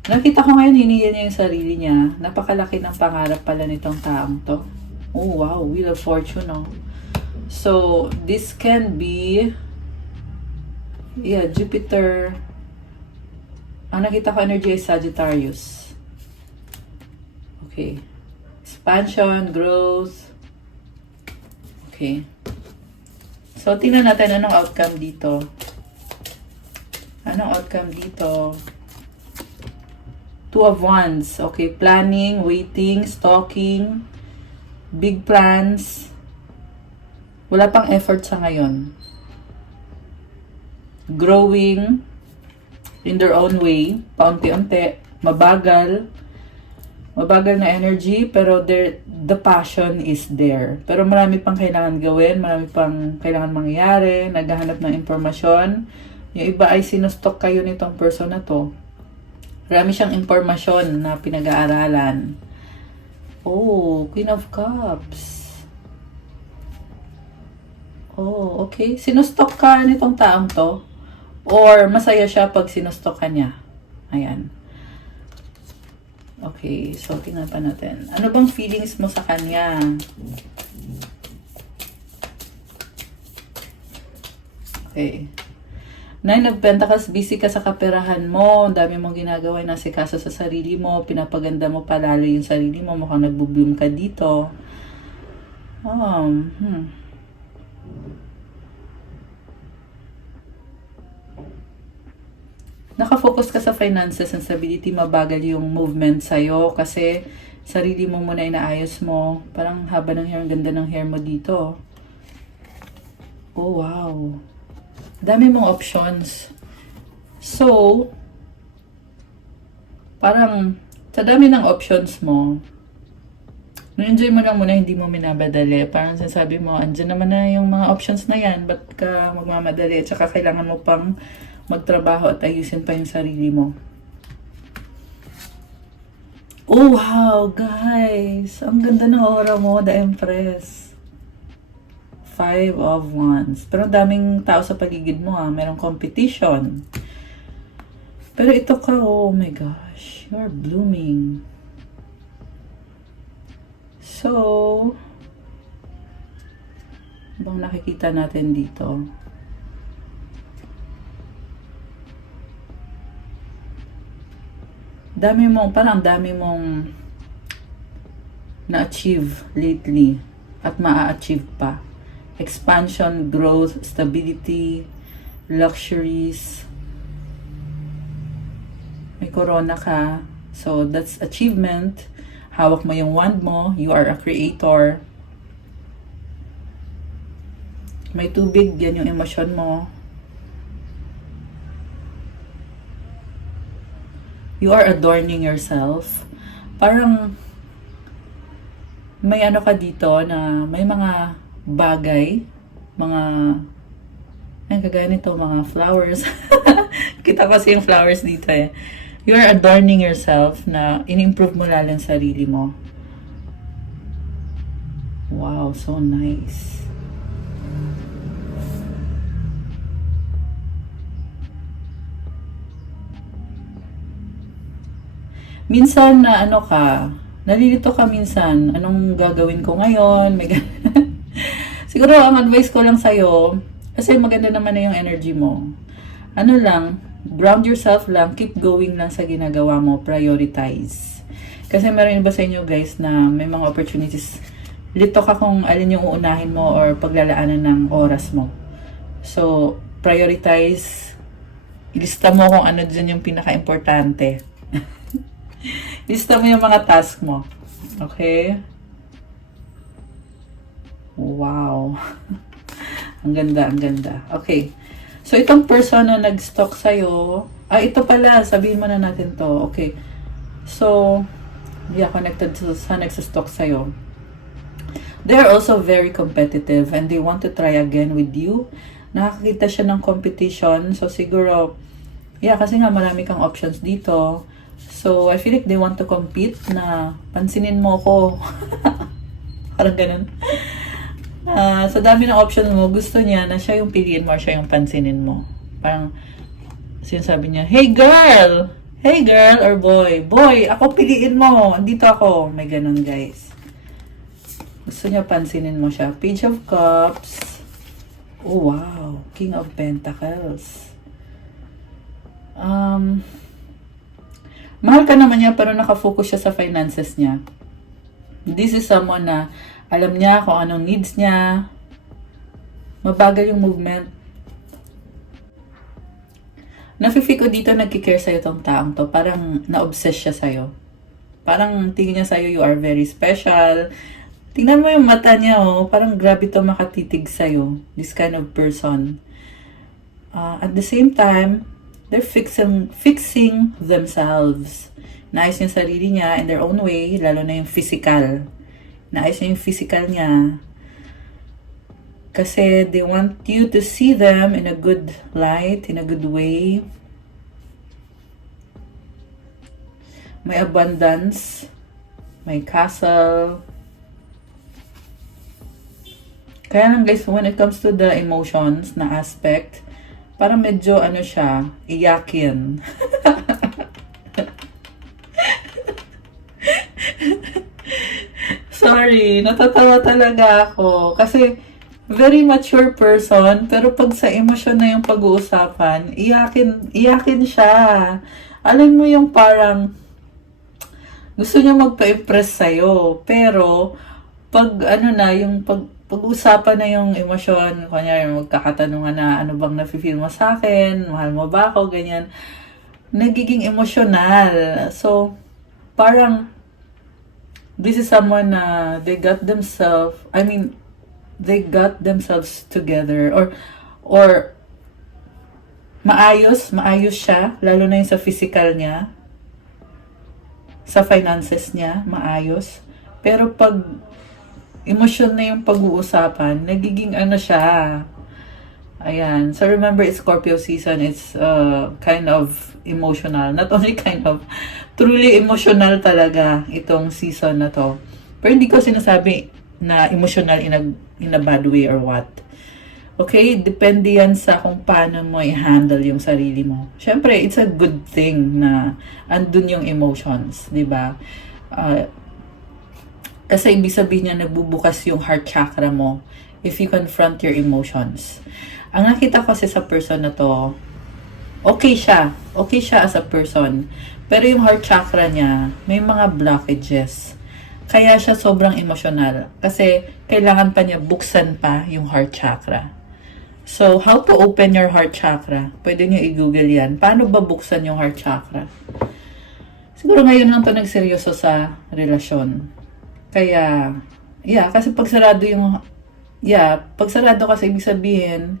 Nakita ko ngayon, hinihingi niya yung sarili niya. Napakalaki ng pangarap pala nitong taong to. Oh, wow. Wheel of Fortune, oh. So, this can be, Jupiter. Ang nakita ko energy is Sagittarius. Okay. Expansion, growth. Okay. So, tingnan natin anong outcome dito. Anong outcome dito? Two of Wands. Okay. Planning, waiting, stalking, big plans. Wala pang effort sa ngayon. Growing in their own way, paunti-unti, mabagal na energy, pero the passion is there. Pero marami pang kailangan gawin, marami pang kailangan mangyari, naghahanap ng impormasyon. Yung iba ay sinustok kayo nitong person na to. Marami siyang impormasyon na pinag-aaralan. Oh, Queen of Cups. Oh, okay. Sinustok ka nitong taong to? Or masaya siya pag sinustok ka niya? Ayan. Okay, so tingnan pa natin. Ano bang feelings mo sa kanya? Okay. Nine of Pentacles, busy ka sa kaperahan mo. Ang dami mong ginagawa, nasikaso sa sarili mo. Pinapaganda mo palalo yung sarili mo. Mukhang nagbo-bloom ka dito. Nakafocus ka sa finances and stability, mabagal yung movement sa'yo kasi sarili mo muna inaayos mo. Parang haba ng hair, ang ganda ng hair mo dito. Oh, wow. Dami mong options. So, parang sa dami ng options mo, na-enjoy mo lang muna, hindi mo minabadali. Parang sinasabi mo, andyan naman na yung mga options na yan, ba't ka magmamadali? At saka kailangan mo pang magtrabaho at ayusin pa yung sarili mo. Oh, wow, guys. Ang ganda ng aura mo, the Empress. 5 of Wands. Pero daming tao sa paligid mo, merong competition. Pero ito ka, oh my gosh. You're blooming. So, bang nakikita natin dito? Parang dami mong na-achieve lately at maa-achieve pa. Expansion, growth, stability, luxuries. May corona ka. So, that's achievement. Hawak mo yung wand mo. You are a creator. May tubig. Yan yung emosyon mo. You are adorning yourself. Parang may ano ka dito na may mga bagay, kagaya nito, mga flowers. Kita ko kasi yung flowers dito eh. You are adorning yourself na in-improve mo lalo ang sarili mo. Wow, so nice. Minsan na ano ka, nalilito ka minsan, anong gagawin ko ngayon? Siguro ang advice ko lang sa'yo, kasi maganda naman na yung energy mo. Ano lang, ground yourself lang, keep going lang sa ginagawa mo, prioritize. Kasi meron iba sa inyo guys na may mga opportunities. Lito ka kung alin yung uunahin mo or paglalaanan ng oras mo. So, prioritize. Ilista mo kung ano dyan yung pinaka-importante. Ilista mo yung mga task mo. Okay? Wow. Ang ganda, ang ganda. Okay. So, itong person na nag-stalk sa'yo, ito pala, sabihin mo na natin to. Okay. So, yeah, connected sa nagsastalk sa'yo. They're also very competitive and they want to try again with you. Nakakita siya ng competition. So, siguro, yeah, kasi nga marami kang options dito. So, I feel like they want to compete na pansinin mo ko. Parang ganun. Sa dami ng options mo, gusto niya na siya yung piliin mo or siya yung pansinin mo. Parang, sinasabi niya, hey girl! Hey girl or boy! Boy, ako piliin mo! Andito ako. May ganun, guys. Gusto niya pansinin mo siya. Page of Cups. Oh, wow. King of Pentacles. Mahal ka naman niya pero nakafocus siya sa finances niya. This is someone na alam niya kung anong needs niya. Mabagal yung movement. Nafe-feel ko dito nagkikare sa'yo tong taong to. Parang na-obsess siya sa'yo. Parang tingin niya sa'yo, you are very special. Tingnan mo yung mata niya, oh. Parang grabe to makatitig sa'yo. This kind of person. At the same time, they're fixing themselves. Naayos niya sarili niya in their own way, lalo na yung physical. Naayos niya yung physical niya. Kasi they want you to see them in a good light, in a good way. May abundance. May castle. Kaya lang guys, when it comes to the emotions na aspect, parang medyo ano siya, iyakin. Sorry, natatawa talaga ako. Kasi, very mature person, pero pag sa emosyon na yung pag-uusapan, iyakin siya. Alam mo yung parang, gusto niya magpa-impress sa'yo, pero, pag ano na, yung pag-usapan na yung emosyon, kunyari magkakatanungan na ano bang nafe-feel mo sa akin, mahal mo ba ako, ganyan, nagiging emosyonal. So, parang, this is someone na they got themselves together or maayos siya, lalo na yung sa physical niya, sa finances niya, maayos. Pero pag emosyon na yung pag-uusapan, nagiging ano siya. Ayan. So remember, it's Scorpio season. It's kind of emotional. Not only kind of, truly emotional talaga itong season na to. Pero hindi ko sinasabi na emotional in a bad way or what. Okay? Depende yan sa kung paano mo i-handle yung sarili mo. Siyempre, it's a good thing na andun yung emotions. Diba? Kasi ibig sabihin niya nagbubukas yung heart chakra mo if you confront your emotions. Ang nakita ko kasi sa person na to, okay siya. Okay siya as a person. Pero yung heart chakra niya, may mga blockages. Kaya siya sobrang emosyonal. Kasi kailangan pa niya buksan pa yung heart chakra. So, how to open your heart chakra? Pwede niyo i-google yan. Paano ba buksan yung heart chakra? Siguro ngayon lang to nagseryoso sa relasyon. Kaya, kasi pag sarado kasi ibig sabihin,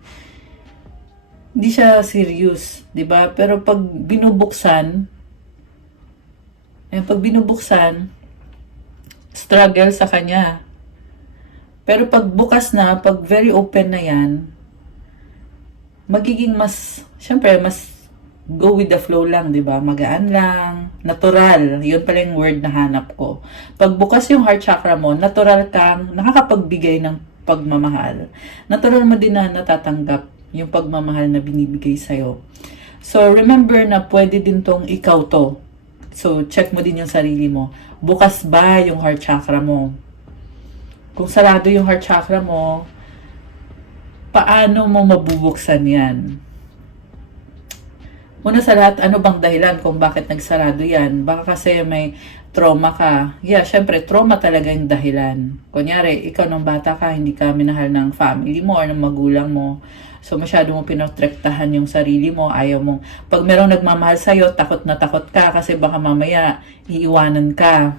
hindi siya serious, 'di ba? Pero pag binubuksan, struggle sa kanya. Pero pag bukas na, pag very open na yan, magiging mas go with the flow lang, di ba? Magaan lang, natural. Yun pala yung word na hanap ko. Pag bukas yung heart chakra mo, natural kang nakakapagbigay ng pagmamahal. Natural mo din na natatanggap yung pagmamahal na binibigay sa'yo. So, remember na pwede din tong ikaw to. So, check mo din yung sarili mo. Bukas ba yung heart chakra mo? Kung sarado yung heart chakra mo, paano mo mabubuksan yan? Una sa lahat, ano bang dahilan kung bakit nagsarado yan? Baka kasi may trauma ka. Yeah, syempre, trauma talaga yung dahilan. Kunyari, ikaw nung bata ka, hindi ka minahal ng family mo or ng magulang mo. So, masyado mo pinotrektahan yung sarili mo. Ayaw mo. Pag merong nagmamahal sa'yo, takot na takot ka kasi baka mamaya iiwanan ka.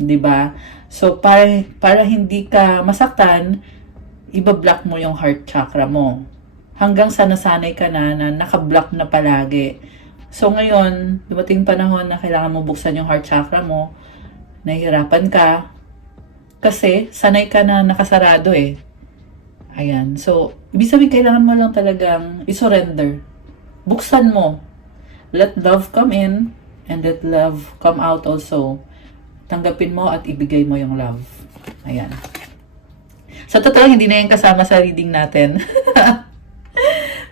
'Di ba? So, para hindi ka masaktan, iba-block mo yung heart chakra mo. Hanggang sa nasanay ka na naka-block na palagi. So ngayon, dumating panahon na kailangan mo buksan yung heart chakra mo, nahihirapan ka, kasi sanay ka na nakasarado eh. Ayan. So, ibig sabihin kailangan mo lang talagang isurrender. Buksan mo. Let love come in and let love come out also. Tanggapin mo at ibigay mo yung love. Ayan. Sa totoo, hindi na yung kasama sa reading natin.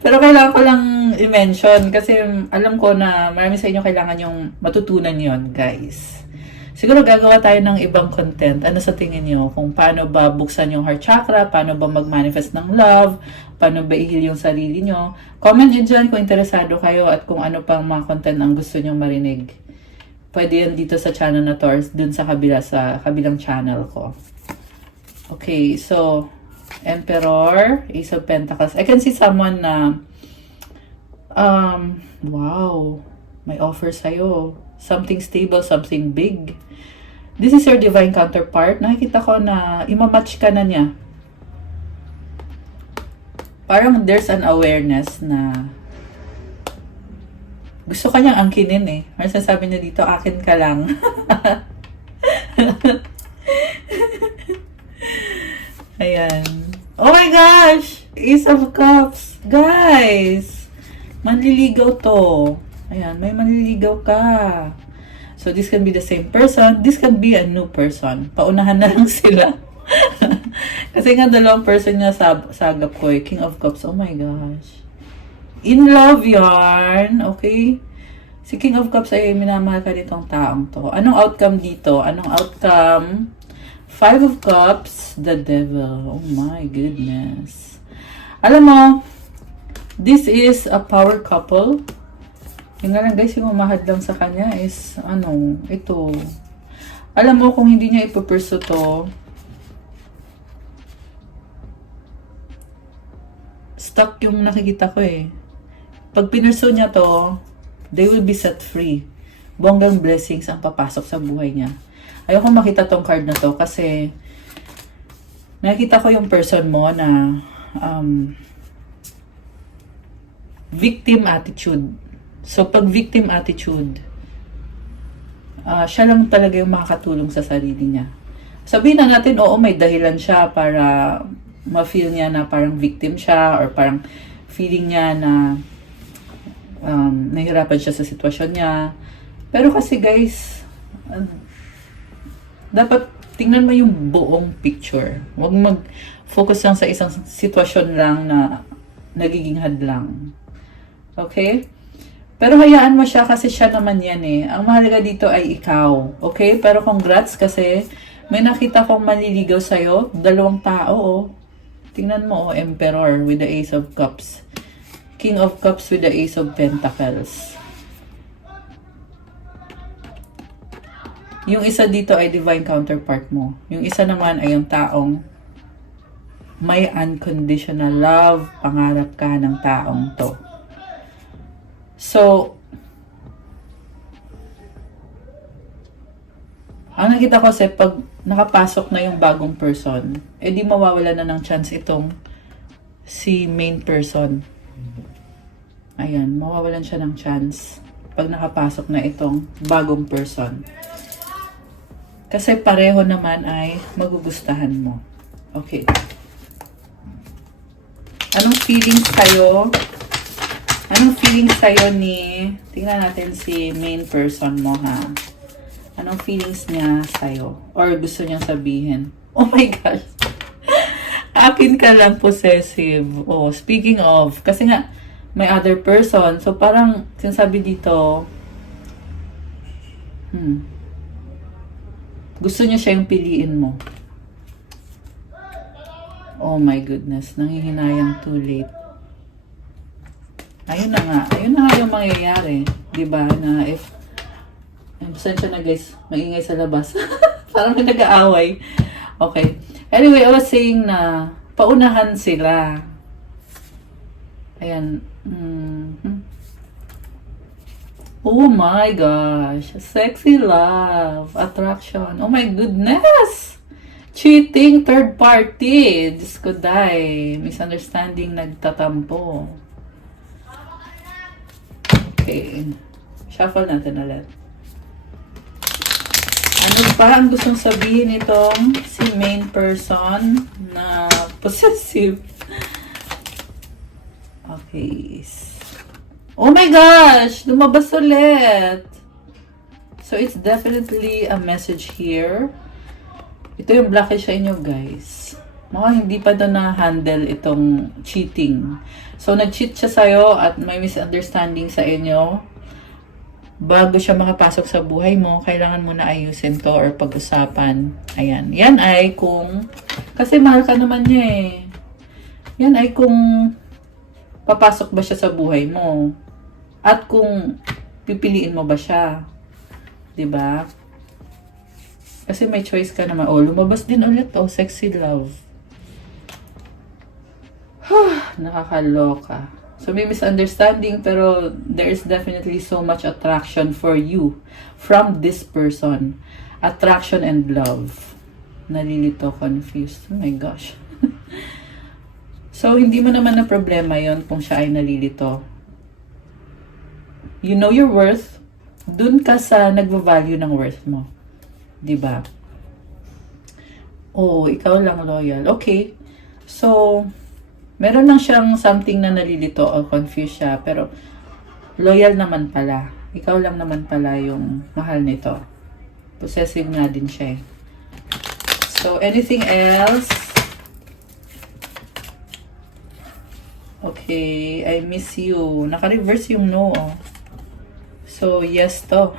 Pero kailangan ko lang i-mention kasi alam ko na marami sa inyo kailangan yung matutunan yon, guys. Siguro gagawa tayo ng ibang content. Ano sa tingin nyo? Kung paano ba buksan yung heart chakra, paano ba mag-manifest ng love, paano ba i-heal yung sarili nyo. Comment nyo dyan kung interesado kayo at kung ano pang mga content ang gusto nyo marinig. Pwede yan dito sa channel na to or dun sa kabilang channel ko. Okay, so Emperor, Ace of Pentacles. I can see someone na wow, may offer sa'yo. Something stable, something big. This is your divine counterpart. Nakikita ko na imamatch ka na niya. Parang there's an awareness na gusto ka niyang angkinin eh. Parang sasabi niya dito, akin ka lang. Ayan. Oh my gosh! Ace of Cups. Guys! Manliligaw to. Ayan, may manliligaw ka. So, this can be the same person. This can be a new person. Paunahan na lang sila. Kasi nga, dalawang person niya sagap ko eh. King of Cups. Oh my gosh. In love yarn. Okay? Si King of Cups ay minamahal ka nitong taong to. Anong outcome dito? Anong outcome? Five of Cups, the Devil. Oh my goodness. Alam mo, this is a power couple. Yung nga lang guys, yung mamahad lang sa kanya is, ito. Alam mo, kung hindi niya ipupursue to, stuck yung nakikita ko eh. Pag pinurso niya to, they will be set free. Bonggang blessings ang papasok sa buhay niya. Ayoko makita tong card na to kasi nakita ko yung person mo na victim attitude. So, pag victim attitude, siya lang talaga yung makakatulong sa sarili niya. Sabihin na natin, oo, may dahilan siya para ma-feel niya na parang victim siya or parang feeling niya na nahihirapan siya sa sitwasyon niya. Pero kasi guys, dapat tingnan mo yung buong picture. Huwag mag-focus lang sa isang sitwasyon lang na nagiging hadlang. Okay? Pero hayaan mo siya kasi siya naman yan eh. Ang mahalaga dito ay ikaw. Okay? Pero congrats kasi may nakita kong manliligaw sa'yo. Dalawang tao oh. Tingnan mo oh, Emperor with the Ace of Cups. King of Cups with the Ace of Pentacles. Yung isa dito ay divine counterpart mo. Yung isa naman ay yung taong may unconditional love. Pangarap ka ng taong to. So, ang nakita ko kasi pag nakapasok na yung bagong person, di mawawala na ng chance itong si main person. Ayan, mawawalan siya ng chance pag nakapasok na itong bagong person. Kasi pareho naman ay magugustahan mo. Okay. Anong feelings kayo? Anong feelings sa'yo ni... Tingnan natin si main person mo, ha? Anong feelings niya sa'yo? Or gusto niyang sabihin? Oh my gosh! Akin ka lang possessive. Oh, speaking of, kasi nga, may other person. So, parang, sinasabi dito, Gusto niya siya yung piliin mo. Oh my goodness, nanghihinayang too late. Ayun na nga yung mangyayari. Diba? Na if, pasensya na guys, maingay sa labas. Parang may nag-aaway. Okay. Anyway, I was saying na, paunahan sila. Ayan. Oh my gosh. Sexy love. Attraction. Oh my goodness. Cheating third party. Diyos ko day. Misunderstanding nagtatampo. Okay. Shuffle natin ulit. Ano pa ang gustong sabihin itong si main person na possessive? Okay. Oh my gosh! Lumabas ulit! So, it's definitely a message here. Ito yung blockage sa inyo, guys. Hindi pa na na-handle itong cheating. So, nag-cheat siya sa'yo at may misunderstanding sa inyo. Bago siya makapasok sa buhay mo, kailangan mo na ayusin to or pag-usapan. Ayan. Yan ay kung... Kasi mahal ka naman niya eh. Yan ay kung papasok ba siya sa buhay mo. At kung pipiliin mo ba siya. 'Di ba? Kasi may choice ka naman. Oh, lumabas din ulit. Oh, sexy love. Nakakaloka. So, may misunderstanding pero there is definitely so much attraction for you from this person. Attraction and love. Nalilito, confused. Oh my gosh. So, hindi mo naman na problema yon kung siya ay nalilito. You know your worth. Dun ka sa nagva-value ng worth mo. 'Di ba? Oh, ikaw lang loyal. Okay. So, meron lang siyang something na nalilito o confused siya, pero loyal naman pala. Ikaw lang naman pala yung mahal nito. Possessive nga din siya eh. So, anything else? Okay, I miss you. Naka-reverse yung no. Oh. So, yes to.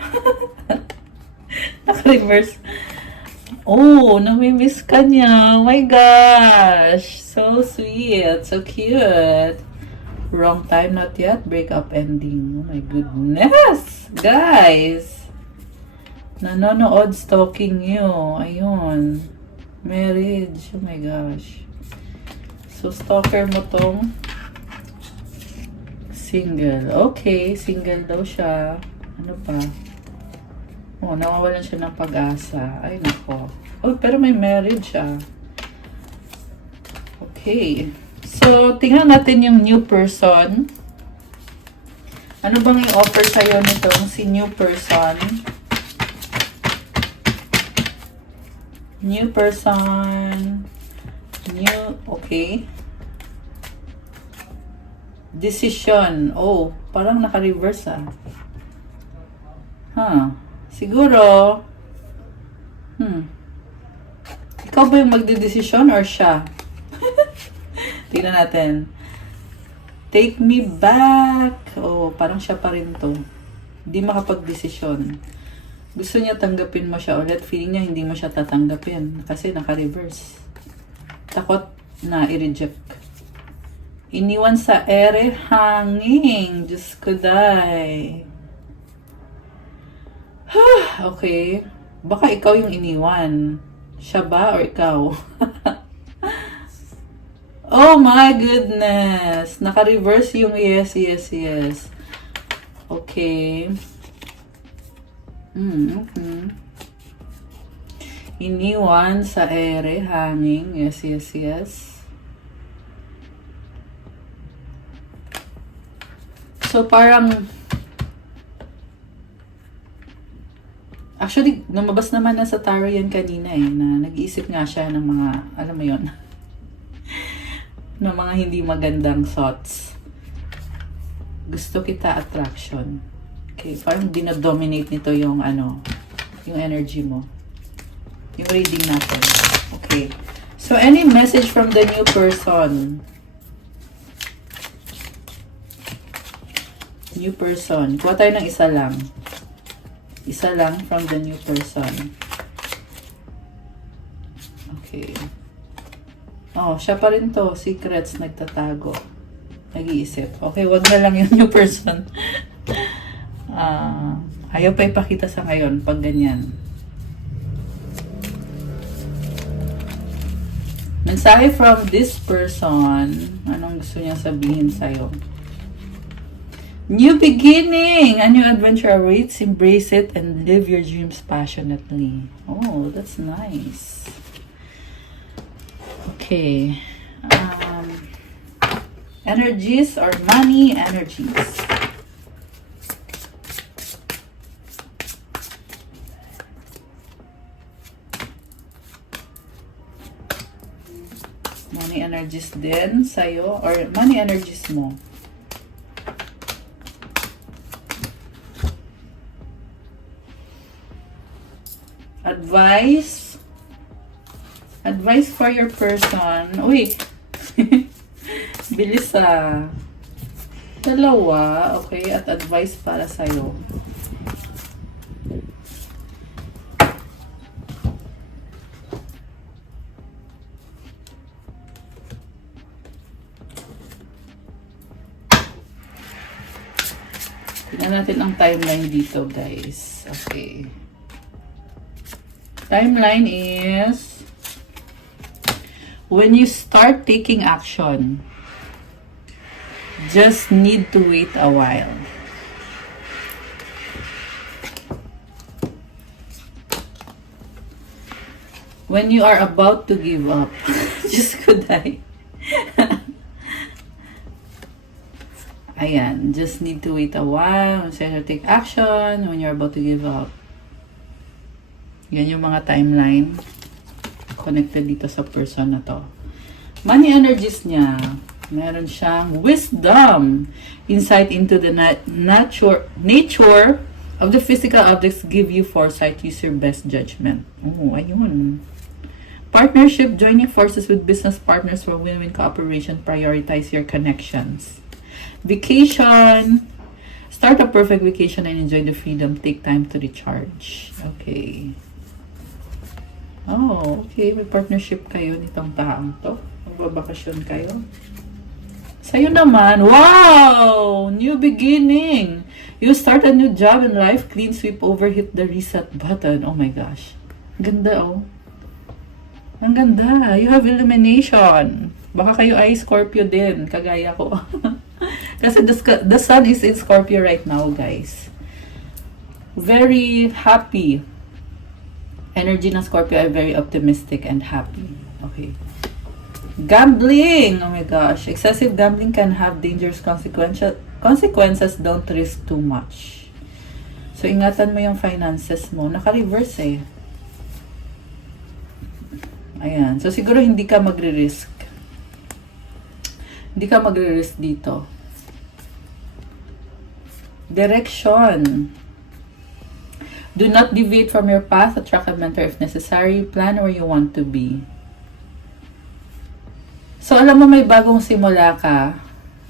Naka-reverse. Oh, namimiss ka niya. Oh my gosh. So sweet. So cute. Wrong time, not yet. Breakup ending. Oh my goodness. Guys. Nanonood stalking you. Ayun. Marriage. Oh my gosh. So, stalker mo tong single. Okay. Single daw siya. Ano pa? Oh, nawawalan siya ng pag-asa. Ay, nako. Oh, pero may marriage siya. Okay. So, tingnan natin yung new person. Ano bang i-offer sa'yo nitong si new person? New person. New, okay. Decision. Oh, parang naka-reverse ah. Siguro, ikaw ba yung magdedesisyon or siya? Tingnan natin. Take me back. Oh, parang siya pa rin to. Hindi makapag-desisyon. Gusto niya tanggapin mo siya ulit. Feeling niya hindi mo siya tatanggapin. Kasi naka-reverse. Takot na i-reject. Iniwan sa ere hanging. Diyos ko day. Okay. Baka ikaw yung iniwan. Siya ba or ikaw? Oh my goodness. Naka-reverse yung yes, yes, yes. Okay. Iniwan sa ere, hanging. Yes, yes, yes. So, parang actually, lumabas naman na sa tarot yan kanina eh, na nag-iisip nga siya ng mga, alam mo yun, ng mga hindi magandang thoughts. Gusto kita, attraction. Okay, parang dinadominate nito yung yung energy mo. Yung reading natin. Okay. So, any message from the new person? New person. Kuha tayo ng isa lang. Isa lang from the new person. Okay. Oh, siya pa rin to. Secrets, nagtatago. Nag-iisip. Okay, wag na lang yung new person. Ayaw pa ipakita sa ngayon pag ganyan. Mensahe from this person. Anong gusto niya sabihin sa'yo? New beginning! A new adventure awaits. Embrace it and live your dreams passionately. Oh, that's nice. Okay. Energies or money energies. Money energies din sa'yo or money energies mo. Advice. Advice for your person. Uy. Bilis Dalawa. Okay. At advice para sa'yo. Tingnan natin ang timeline dito, guys. Okay. Timeline is when you start taking action, just need to wait a while. When you are about to give up, just could I? Ayan, just need to wait a while. When you take action, when you're about to give up. Yan yung mga timeline connected dito sa person na to. Money energies niya. Meron siyang wisdom. Insight into the nature of the physical objects give you foresight. Use your best judgment. Oh, ayun. Partnership, joining forces with business partners for win-win cooperation. Prioritize your connections. Vacation. Start a perfect vacation and enjoy the freedom. Take time to recharge. Okay. Oh, okay. May partnership kayo nitong taong to. Magbabakasyon kayo. Sa'yo naman, wow! New beginning! You start a new job in life, clean sweep over, hit the reset button. Oh my gosh. Ganda, oh. Ang ganda. You have illumination. Baka kayo ay Scorpio din, kagaya ko. Kasi the sun is in Scorpio right now, guys. Very happy. Energy ng Scorpio ay very optimistic and happy. Okay. Gambling! Oh my gosh. Excessive gambling can have dangerous consequences. Don't risk too much. So, ingatan mo yung finances mo. Naka-reverse eh. Ayan. So, siguro hindi ka magre-risk. Hindi ka magre-risk dito. Direction. Do not deviate from your path. Attract a mentor if necessary. Plan where you want to be. So, alam mo may bagong simula ka.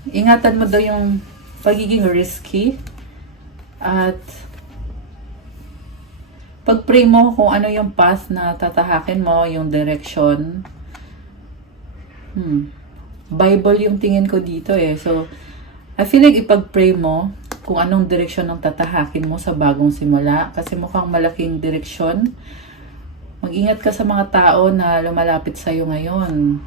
Ingatan mo daw yung pagiging risky. At pag-pray mo kung ano yung path na tatahakin mo, yung direction. Bible yung tingin ko dito eh. So, I feel like ipag-pray mo kung anong direksyon ang tatahakin mo sa bagong simula. Kasi mukhang malaking direksyon. Mag-ingat ka sa mga tao na lumalapit sa'yo ngayon.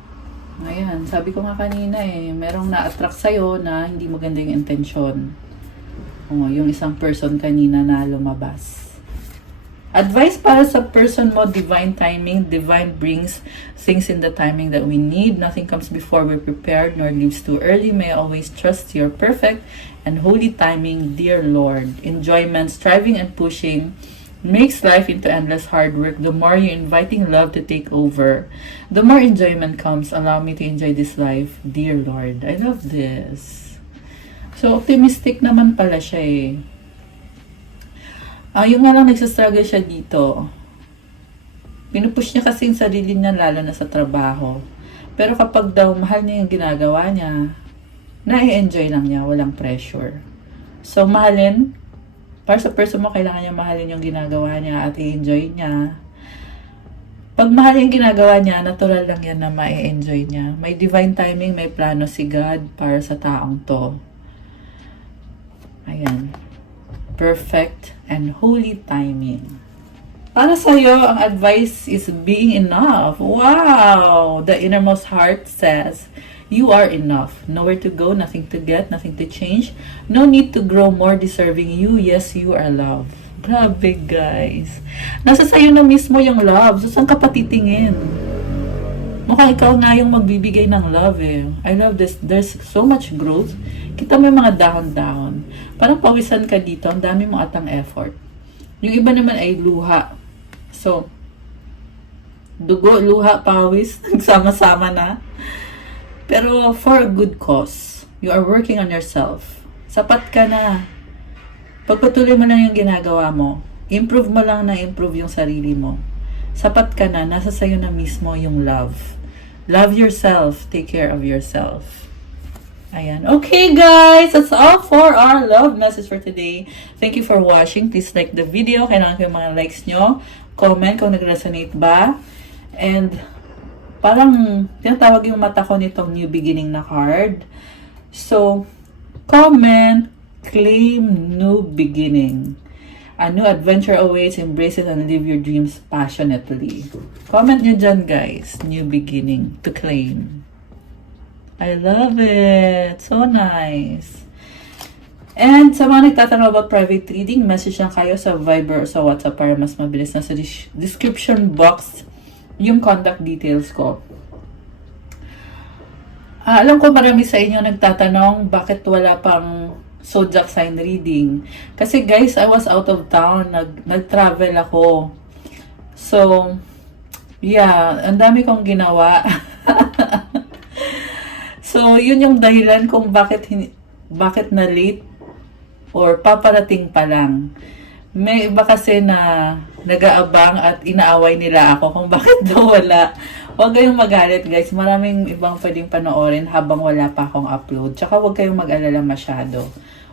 Ayan, sabi ko nga kanina eh, merong na-attract sa'yo na hindi maganda yung intensyon. Yung isang person kanina na lumabas. Advice para sa person mo, divine timing. Divine brings things in the timing that we need. Nothing comes before we're prepared, nor leaves too early. May always trust your perfect and holy timing, dear Lord. Enjoyment, striving and pushing makes life into endless hard work. The more you're inviting love to take over, the more enjoyment comes. Allow me to enjoy this life, dear Lord. I love this. So, optimistic naman pala siya eh. Yung nga lang nagsastruggle siya dito. Pinupush niya kasi yung sarili niya lalo na sa trabaho. Pero kapag daw mahal niya yung ginagawa niya, na-enjoy lang niya, walang pressure. So, mahalin Para sa person mo, kailangan niya mahalin yung ginagawa niya at i-enjoy niya. Pag mahal yung ginagawa niya, natural lang yan na ma-enjoy niya. May divine timing, may plano si God para sa taong to. Ayan. Perfect and holy timing. Para sa'yo, ang advice is being enough. Wow! The innermost heart says, you are enough. Nowhere to go, nothing to get, nothing to change. No need to grow more deserving you. Yes, you are love. Grabe, guys. Nasa sa'yo na mismo yung love. So, saan ka patitingin? Mukhang ikaw nga yung magbibigay ng love eh. I love this. There's so much growth. Kita mo yung mga dahon-dahon. Parang pawisan ka dito. Ang dami mong atang effort. Yung iba naman ay luha. So, dugo, luha, pawis. Nagsama-sama na. Pero for a good cause. You are working on yourself. Sapat ka na. Pagpatuloy mo lang yung ginagawa mo, improve mo lang na improve yung sarili mo. Sapat ka na, nasa sayo na mismo yung love. Love yourself, take care of yourself. Ayan. Okay guys, that's all for our love message for today. Thank you for watching. Please like the video. Kailangan ko yung mga likes nyo. Comment kung nag-resonate ba. And parang tinatawag yung mata ko nitong new beginning na card. So, comment, claim new beginning. A new adventure awaits. Embrace it and live your dreams passionately. Comment nyo dyan, guys. New beginning to claim. I love it. So nice. And sa mga nagtatanong about private reading, message lang kayo sa Viber o sa WhatsApp para mas mabilis. Na sa description box yung contact details ko. Alam ko marami sa inyo nagtatanong bakit wala pang zodiac sign reading. Kasi guys, I was out of town. Nag-travel ako. So, yeah, ang dami kong ginawa. So, yun yung dahilan kung bakit na late or paparating pa lang. May iba kasi na nag-aabang at inaaway nila ako kung bakit daw wala. Huwag kayong magalit guys. Maraming ibang pwedeng panoorin habang wala pa akong upload. Tsaka huwag kayong mag-alala masyado.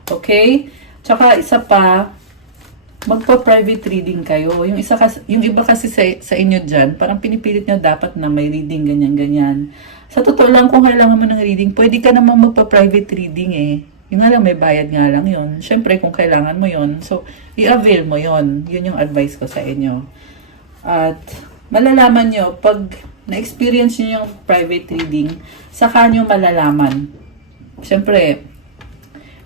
Okay? Tsaka isa pa, magpa-private reading kayo. Yung iba kasi sa inyo dyan, parang pinipilit nyo dapat na may reading, ganyan-ganyan. Sa totoo lang, kung kailangan mo ng reading, pwede ka namang magpa-private reading eh. Yung nga lang, may bayad nga lang yun. Siyempre, kung kailangan mo yun, so, i-avail mo yun. Yun yung advice ko sa inyo. At, malalaman nyo, pag na-experience nyo yung private reading, saka nyo malalaman. Siyempre,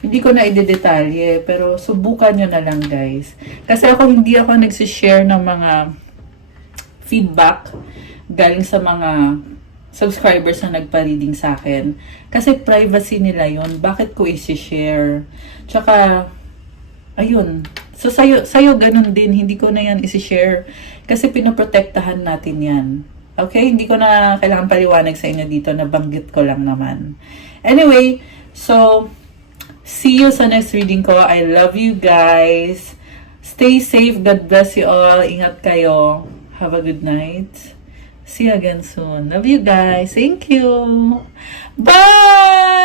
hindi ko na i-detalye, pero subukan nyo na lang, guys. Kasi hindi ako nagsishare ng mga feedback galing sa mga subscribers na nagpa-reading sa akin. Kasi privacy nila yun. Bakit ko i-share? Tsaka, ayun. So, sa'yo ganun din. Hindi ko na yan i-share. Kasi pinoprotektahan natin yan. Okay? Hindi ko na kailangan paliwanag sa inyo dito. Nabanggit ko lang naman. Anyway, so, see you sa next reading ko. I love you guys. Stay safe. God bless you all. Ingat kayo. Have a good night. See you again soon. Love you guys. Thank you. Bye!